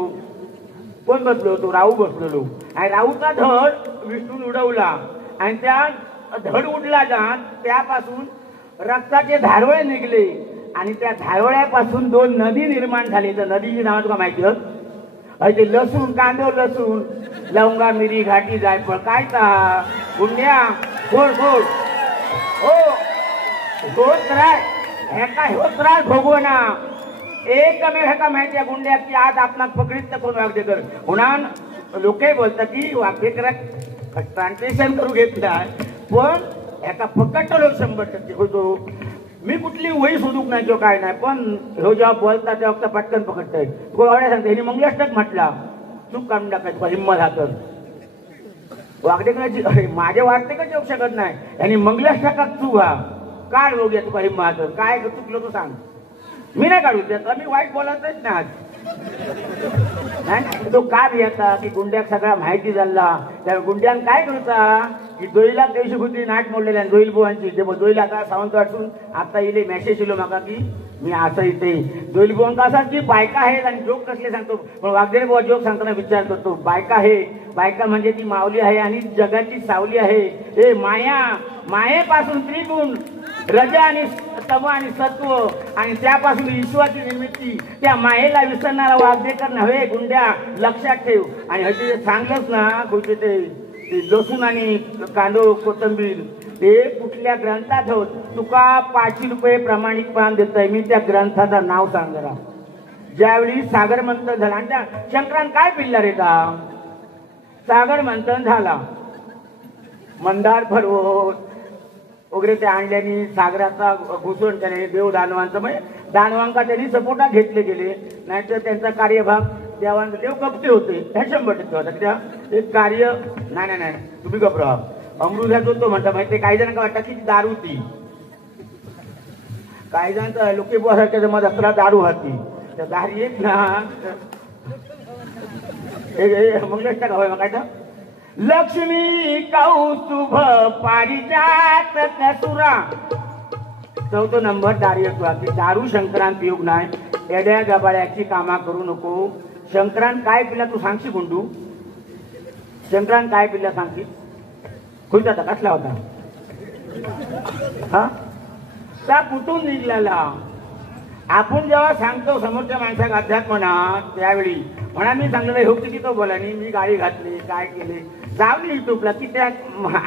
कोण बसलो होतो राहू बसलेलो आणि राहूचा धड विष्णून उडवला आणि त्या धड उडला जात त्यापासून रक्ताचे धारवळे निघले आणि त्या धारवळ्यापासून 2 नदी निर्माण झाली. तर नदीची नाव तुला माहिती होत ते लसूण कांदो लसूण लवंगा मिरी घाटी जायफळ काय ता गुंड्या गोड गोड हो होत त्रास भोगव ना एकमेव ह्याका माहिती आहे गुंड्या की आज आपणाक पकडीत कोण वागदेकर म्हणून लोके बोलतात की वागदेकराक ट्रान्सलेशन करू घेतला पण ह्याका पकडतो 100% होतो. मी कुठली वही शोधूक नाही जो काय नाही पण ह्यो जेव्हा बोलता तेव्हा पटकन पकडताय गोळ्या सांगते हिने मंगलाष्टक म्हटला चूक काढून टाकायचं हिंमत हातर वागडेकराची माझ्या वाटते का येऊ शकत नाही यांनी मंगलाष्टकात चूक हा काढ बघूया तुका हिंमत हातर काय चुकलो तो सांग. मी नाही काढू त्याचा मी वाईट बोलतच नाही तो का येता की गुंड्याक सगळा माहिती झाला त्या गुंड्यान काय करता की दोईला दिवशी होती नाट मोडलेल्या दोईल बुवांची दोईल आता सावंत वाटून आता इले मेसेज येलो माका की मी असं इथे दोईल बुवांका असा की बायका आहेत आणि जोक कसले सांगतो पण वागदेर बुवा जोक सांगताना विचार करतो बायका आहे बायका म्हणजे ती माऊली आहे आणि जगाची सावली आहे. हे माया मायेपासून त्रिगुण रज आणि तम आणि सत्व आणि त्यापासून ईश्वराची निर्मिती त्या मायेला विसरणारा वागदेकर नव्हे गुंड्या लक्षात ठेव. आणि हे सांगलंच ना कुठे ते लसूण आणि कांदो कोथंबीर ते कुठल्या ग्रंथात होत तुका 500 रुपये प्रामाणिकपणाने देतोय मी त्या ग्रंथाचं नाव सांग जरा. ज्यावेळी सागर मंथन झाला आणि त्या शंकरान काय पिल्ला रे का सागर मंथन झाला मंदार पर्वत वगैरे ते आणल्याने सागराचा घुसवण त्याने देव दानवांचं म्हणजे दानवांका त्यांनी सपोर्टात घेतले गेले नाहीतर त्यांचा कार्यभाग देवांचा देव कपटे होते ह्या 100% होता त्या एक कार्य नाही तुम्ही गप्रा अमृताचा तो म्हणता माहिती काही जणांना वाटतं की दारू ती काही जणांचा लोके बुवासारख्या मग असला दारू होती त्या दारी येत ना मंगलाष्टक हवंय मग काय लक्ष्मी कौस्तुभ पारिजात कसुरा 4 नंबर दारू येतो की दारू शंकरान पिऊक नाही एड्या गबाळ्याची कामा करू नको. शंकरान काय पिला तू सांगशी गुंडू शंकरान काय पिला सांगशी खुश होता कसला होता हा त्या कुठून निघलेला. आपण जेव्हा सांगतो समोरच्या माणसाला अध्यात्म ना त्यावेळी म्हणा मी सांगलेलं हो किती तो बोला मी गाडी घातली काय केले जावली युट्यूबला की त्या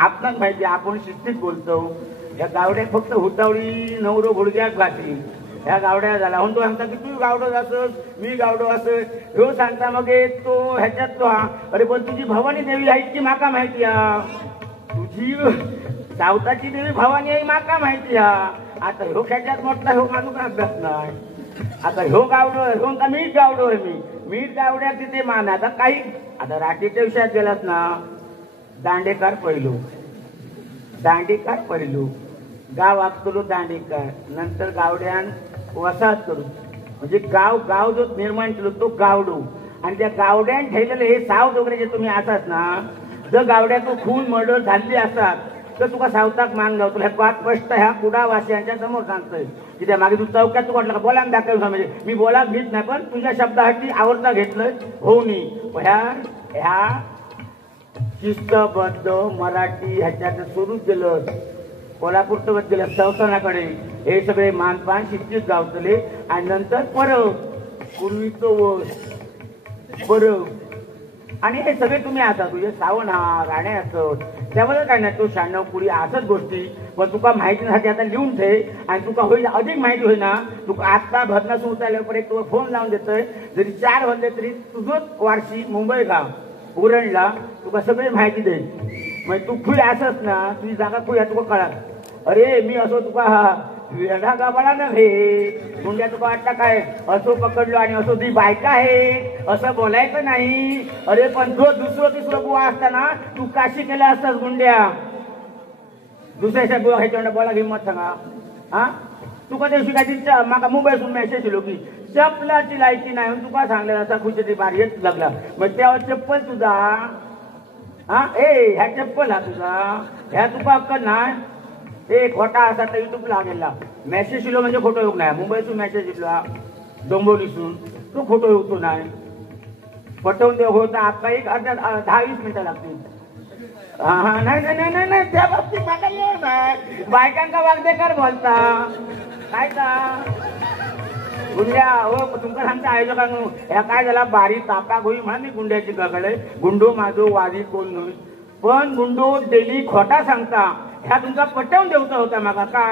आपणाच माहिती आपण शिस्तीत बोलतो. या गावड्यात फक्त हुतावळी नवरो घोडक्यात घातली ह्या गावड्या झाला म्हणून तो सांगता की तू गावडो असस मी गावडो असं ह्यो सांगता मग तो ह्याच्यात तो हा अरे पण तुझी भवानी देवी आहे की माका माहिती हा तुझी सावताची देवी भवानी आहे माका माहिती हा. आता ह्यो ह्याच्यात मोठला ह्यो माझा काय अभ्यास नाही. आता ह्यो गावडो ह्यो का मीठ गावडो आहे मीठ गावड्यात तिथे मान आता काही आता राठीच्या विषयात गेलास ना दांडेकार पहिलो गाव आखतलो दांडेकार नंतर गावड्यान वसाहत करू म्हणजे गाव जो निर्माण केलो तो गावडो आणि त्या गावड्यान ठेवलेले हे सावध वगैरे जे तुम्ही असतात ना जर गावड्यातून खून मर्डर झाली असतात तर तुका सावताक मान गावतो ह्या पाच स्पष्ट ह्या कुडावासियांच्या समोर सांगतोय की त्या मागे तू चौक्यात तू म्हटलं बोला दाखवलं म्हणजे मी बोला घेत नाही पण तुझ्या शब्दासाठी आवडता घेतलं होऊ नये. ह्या शिस्तबद्ध मराठी ह्याच्यात सुरूच गेलं कोल्हापूरचं गेलं संस्थानाकडे हे सगळे मानपान शिस्तीत गावतले आणि नंतर परत पूर्वीचं वस परत आणि हे सगळे तुम्ही आता तुझे सावण हा राणे असत त्याबद्दल काय नाही तो 96 पुढी असंच गोष्टी पण तुका माहितीसाठी आता लिहून ठे आणि तुका होईल अधिक माहिती होईना तुका आता भरणासून उचलल्यावर एक तुला फोन लावून देतोय जरी 4 वाजले तरी तुझंच वारशी मुंबई गाव उरणला तुका सगळी माहिती देईल म्हणजे तू खुय असत ना तुझी जागा खुय तुका कळत अरे मी असो तुका वेडा गाबाळा नव्हे. गुंड्या तुका वाटतं काय असं पकडलो आणि असं ती बायका आहे असं बोलायचं नाही. अरे पण जो दुसरं तिसरं बुवा असताना तू काशी केला असतास गुंड्या. दुसऱ्याच्या बुवा ह्याच्या बोला हिंमत सांगा. हा तुका ते शिकायची माका मुंबईसून मेसेज दिलो की चप्पलाची लायकी नाही म्हणून तुका सांगलेलं असा खुशीची बारी येत लागला. मग तेव्हा चप्पल तुझा हा ह्या चप्पल हा तुझा ह्या तुका अक्कल नाही. ते खोटा असा तर युट्यूबला गेला मेसेज दिलो म्हणजे खोटो योग नाही. मुंबईसून मेसेज दिला डोंबिवलीसून तो खोटो येतो नाही. पटवून देव होता आता एक अर्ध्या 10-20 मिनिटं लागतील. हा नाही नाही नाही नाही त्या बाबतीत माझा येऊ नाही. बायकांका वागदेकर बोलता काय का गुंड्या हो तुमका सांगता आयोजकांनो ह्या काय झाला बारी तापा होई म्हणा मी गुंड्याची गगळे गुंडो माझो वादी कोण नाही. पण गुंडो डेली खोटा सांगता ह्या तुमचा पटवून देवचा होता मागा का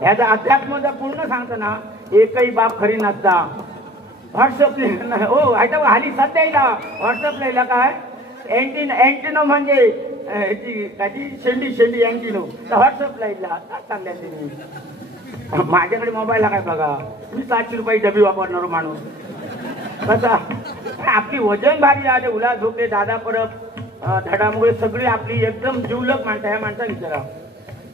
ह्याचा अध्यात्म जर पूर्ण सांगता ना एकही बाप खरी नसता. व्हॉट्सअप हो ह्याच्या हाली सध्या येईल व्हॉट्सअपला येईल काय अँटिनो म्हणजे त्याची शेंडी शेंडी अँटिनो तर व्हॉट्सअपला येईल काय सांगल्या तुम्ही. माझ्याकडे मोबाईल हा काय बघा मी 700 रुपये डबी वापरणार माणूस कसा आपली वजन भारी आले उला झोपले दादा परब धडामुळे सगळी आपली एकदम जिवलग माणसं ह्या माणसा विचारा.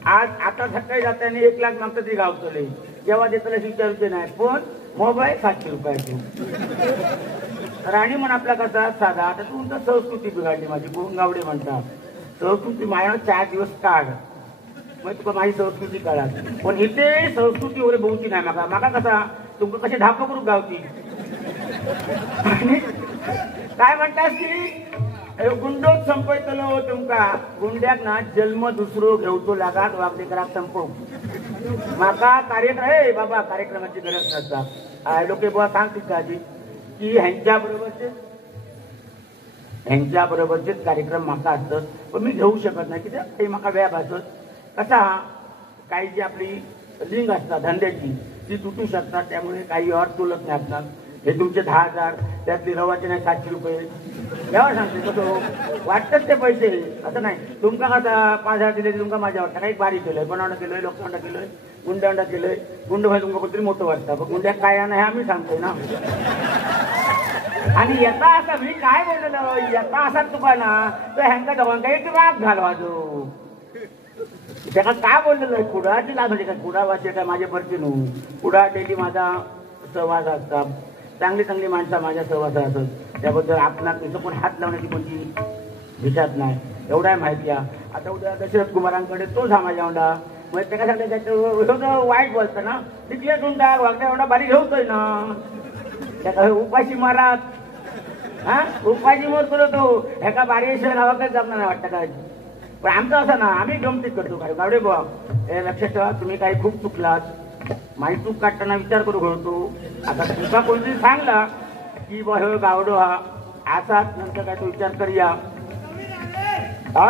आज आता सकाळी जाताना 1 लाख मागतं ती गावतले जेव्हा देताला विचारते नाही. पण मोबाईल 700 रुपयाचे राणी म्हण आपला कसा साधा. आता तुमचा संस्कृती बिघडली माझी गावडे म्हणता संस्कृती माझ्या 4 दिवस काढ मग तुका माझी संस्कृती कळाल. पण इथे संस्कृती वगैरे बहुची नाही माका माका कसा तुमका कशी धाप करून गावती काय म्हणतास की गुंडोच संपयतलो तुमका. गुंड्याक ना जन्म दुसरो घेवचो लागात वागडेकराक संपव माका कार्यक्रम हे बाबा कार्यक्रमाची गरज नसता. लोके बुवा सांग तिकाजी की ह्यांच्या बरोबरचेच कार्यक्रम माका असतात. पण मी घेऊ शकत नाही कित्याक काही माका व्याप असत. कसा काही जी आपली लिंक असतात धंद्याची ती तुटू शकतात. त्यामुळे काही और तुलत नाही असतात. हे तुमचे 10,000 त्यातली रवाचे नाही 700 रुपये यावर सांगते कसं वाटतात ते पैसे असं नाही. तुमका कसा 5,000 दिले तुमका माझ्या वाटतं काही बारी केलंय बनावडा केलंय लोकदांडा केलंय गुंडांडा केलंय. गुंड म्हणजे तुमका कुठेतरी मोठं वाटतं पण गुंड्या काय नाही आम्ही सांगतोय ना. आणि येता असा मी काय बोललेलो येता असा तुका ना तर ह्यांका दोघांका एक राग घालवा जो त्याला काय बोललेलं कुडाची लाभ म्हणजे काय कुडा वाचे काय माझ्या परची नू कुडा डेली माझा सहवास असतात. चांगली चांगली माणसं माझ्या सहवासात असत. त्याबद्दल आपला तिथं पण हात लावण्याची कोणती विचार नाही एवढा माहिती आहे. आता उद्या दशरथ कुमारांकडे तोच हा माझ्या एवढा मग त्या काय सांगता त्याचं वाईट बोलतं ना तिथले तुमचा वागण्या एवढा बारीक घेवतोय ना त्या उपाशी मारात हा उपाशी मोर करतो ह्याका बारी नावा काय जमणार नाही वाटतं काय. पण आमचं असं ना आम्ही गमतीत करतो काय गावडे बुवा हे लक्षात ठेवा तुम्ही काही खूप चुकलात. माझी चूक काढताना विचार करू घडतो. आता तुमचा कोणतरी सांगला की बा हे गावडो हा असा नंतर काय तो विचार करूया. हा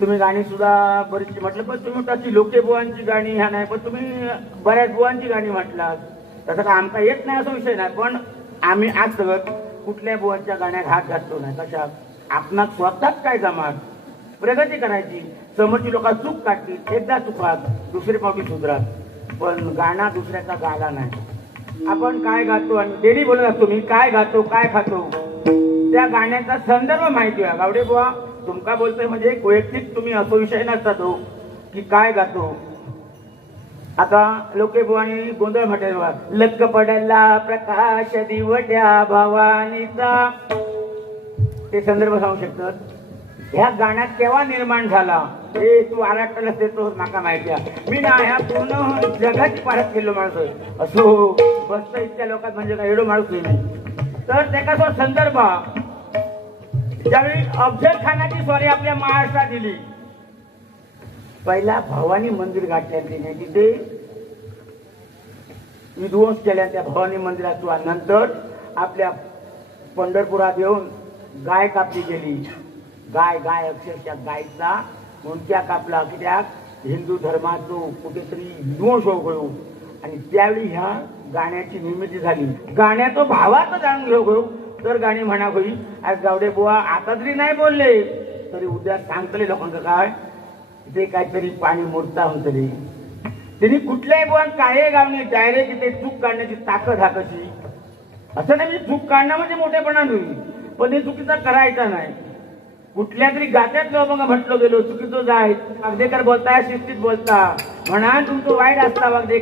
तुम्ही गाणी सुद्धा बरीचशी म्हटलं पण तुम्ही त्याची लोके बुवांची गाणी ह्या नाही पण तुम्ही बऱ्याच बुवांची गाणी म्हटलात. तसं काय आमचा येत नाही असा विषय नाही. पण आम्ही आज सगळं कुठल्या बुवांच्या गाण्यात हात घातलो नाही. कशा आपणा स्वतःच काय जमात प्रगती करायची. समोरची लोक चूक काढतील एकदा चुकात दुसरी पावटी सुधरात. पण गाणं दुसऱ्याचा गाला नाही. आपण काय गातो आणि डेली बोलत असतो मी काय गातो काय खातो त्या गाण्याचा संदर्भ माहिती आहे. गावडे बुवा तुमका बोलतोय म्हणजे वैयक्तिक तुम्ही असो विषय नसता तो की काय गातो. आता लोके बुवानी गोंधळ म्हटले लक्क पडला प्रकाश दिवट्या भवानीचा ते संदर्भ सांगू शकतात. ह्या गाण्यात केव्हा निर्माण झाला हे तू आराटला देतो माका माहिती आहे. मी ना ह्या पूर्ण जगाची पारख केलो माणूस असो बसत इतक्या लोकात म्हणजे काय एवढं माणूस नाही. तर त्याचा संदर्भ ज्यावेळी अफजल खानाची स्वारी आपल्या महाराष्ट्रात दिली पहिला भवानी मंदिर गाठल्या तिने तिथे विध्वंस केल्या त्या भवानी मंदिराचा. नंतर आपल्या पंढरपुरात येऊन गाय कापली गेली. गाय अक्षरशः गायचा मुंडक्या कापला कित्याक हिंदू धर्माचो कुठेतरी विध्वंस होऊ आणि त्यावेळी ह्या गाण्याची निर्मिती झाली. गाण्याचा भावाचं जाणून घेऊ तर गाणी म्हणा होई. आज गावडे बुवा आता तरी नाही बोलले तरी उद्या सांगतले लोकांना काय ते काहीतरी पाणी मुरता होतले त्यांनी कुठल्याही बुवान काही गावने डायरेक्ट इथे चूक काढण्याची ताकद हा कशी असं नाही. म्हणजे चूक काढणं म्हणजे मोठेपणा नाही, पण ते चुकीचा करायचा नाही. कुठल्या तरी गात्यात बघा म्हटलं गेलो चुकीचं जाय वागदेकर बोलताय शिस्तीत बोलता म्हणा तुमचं वाईट असता वागदे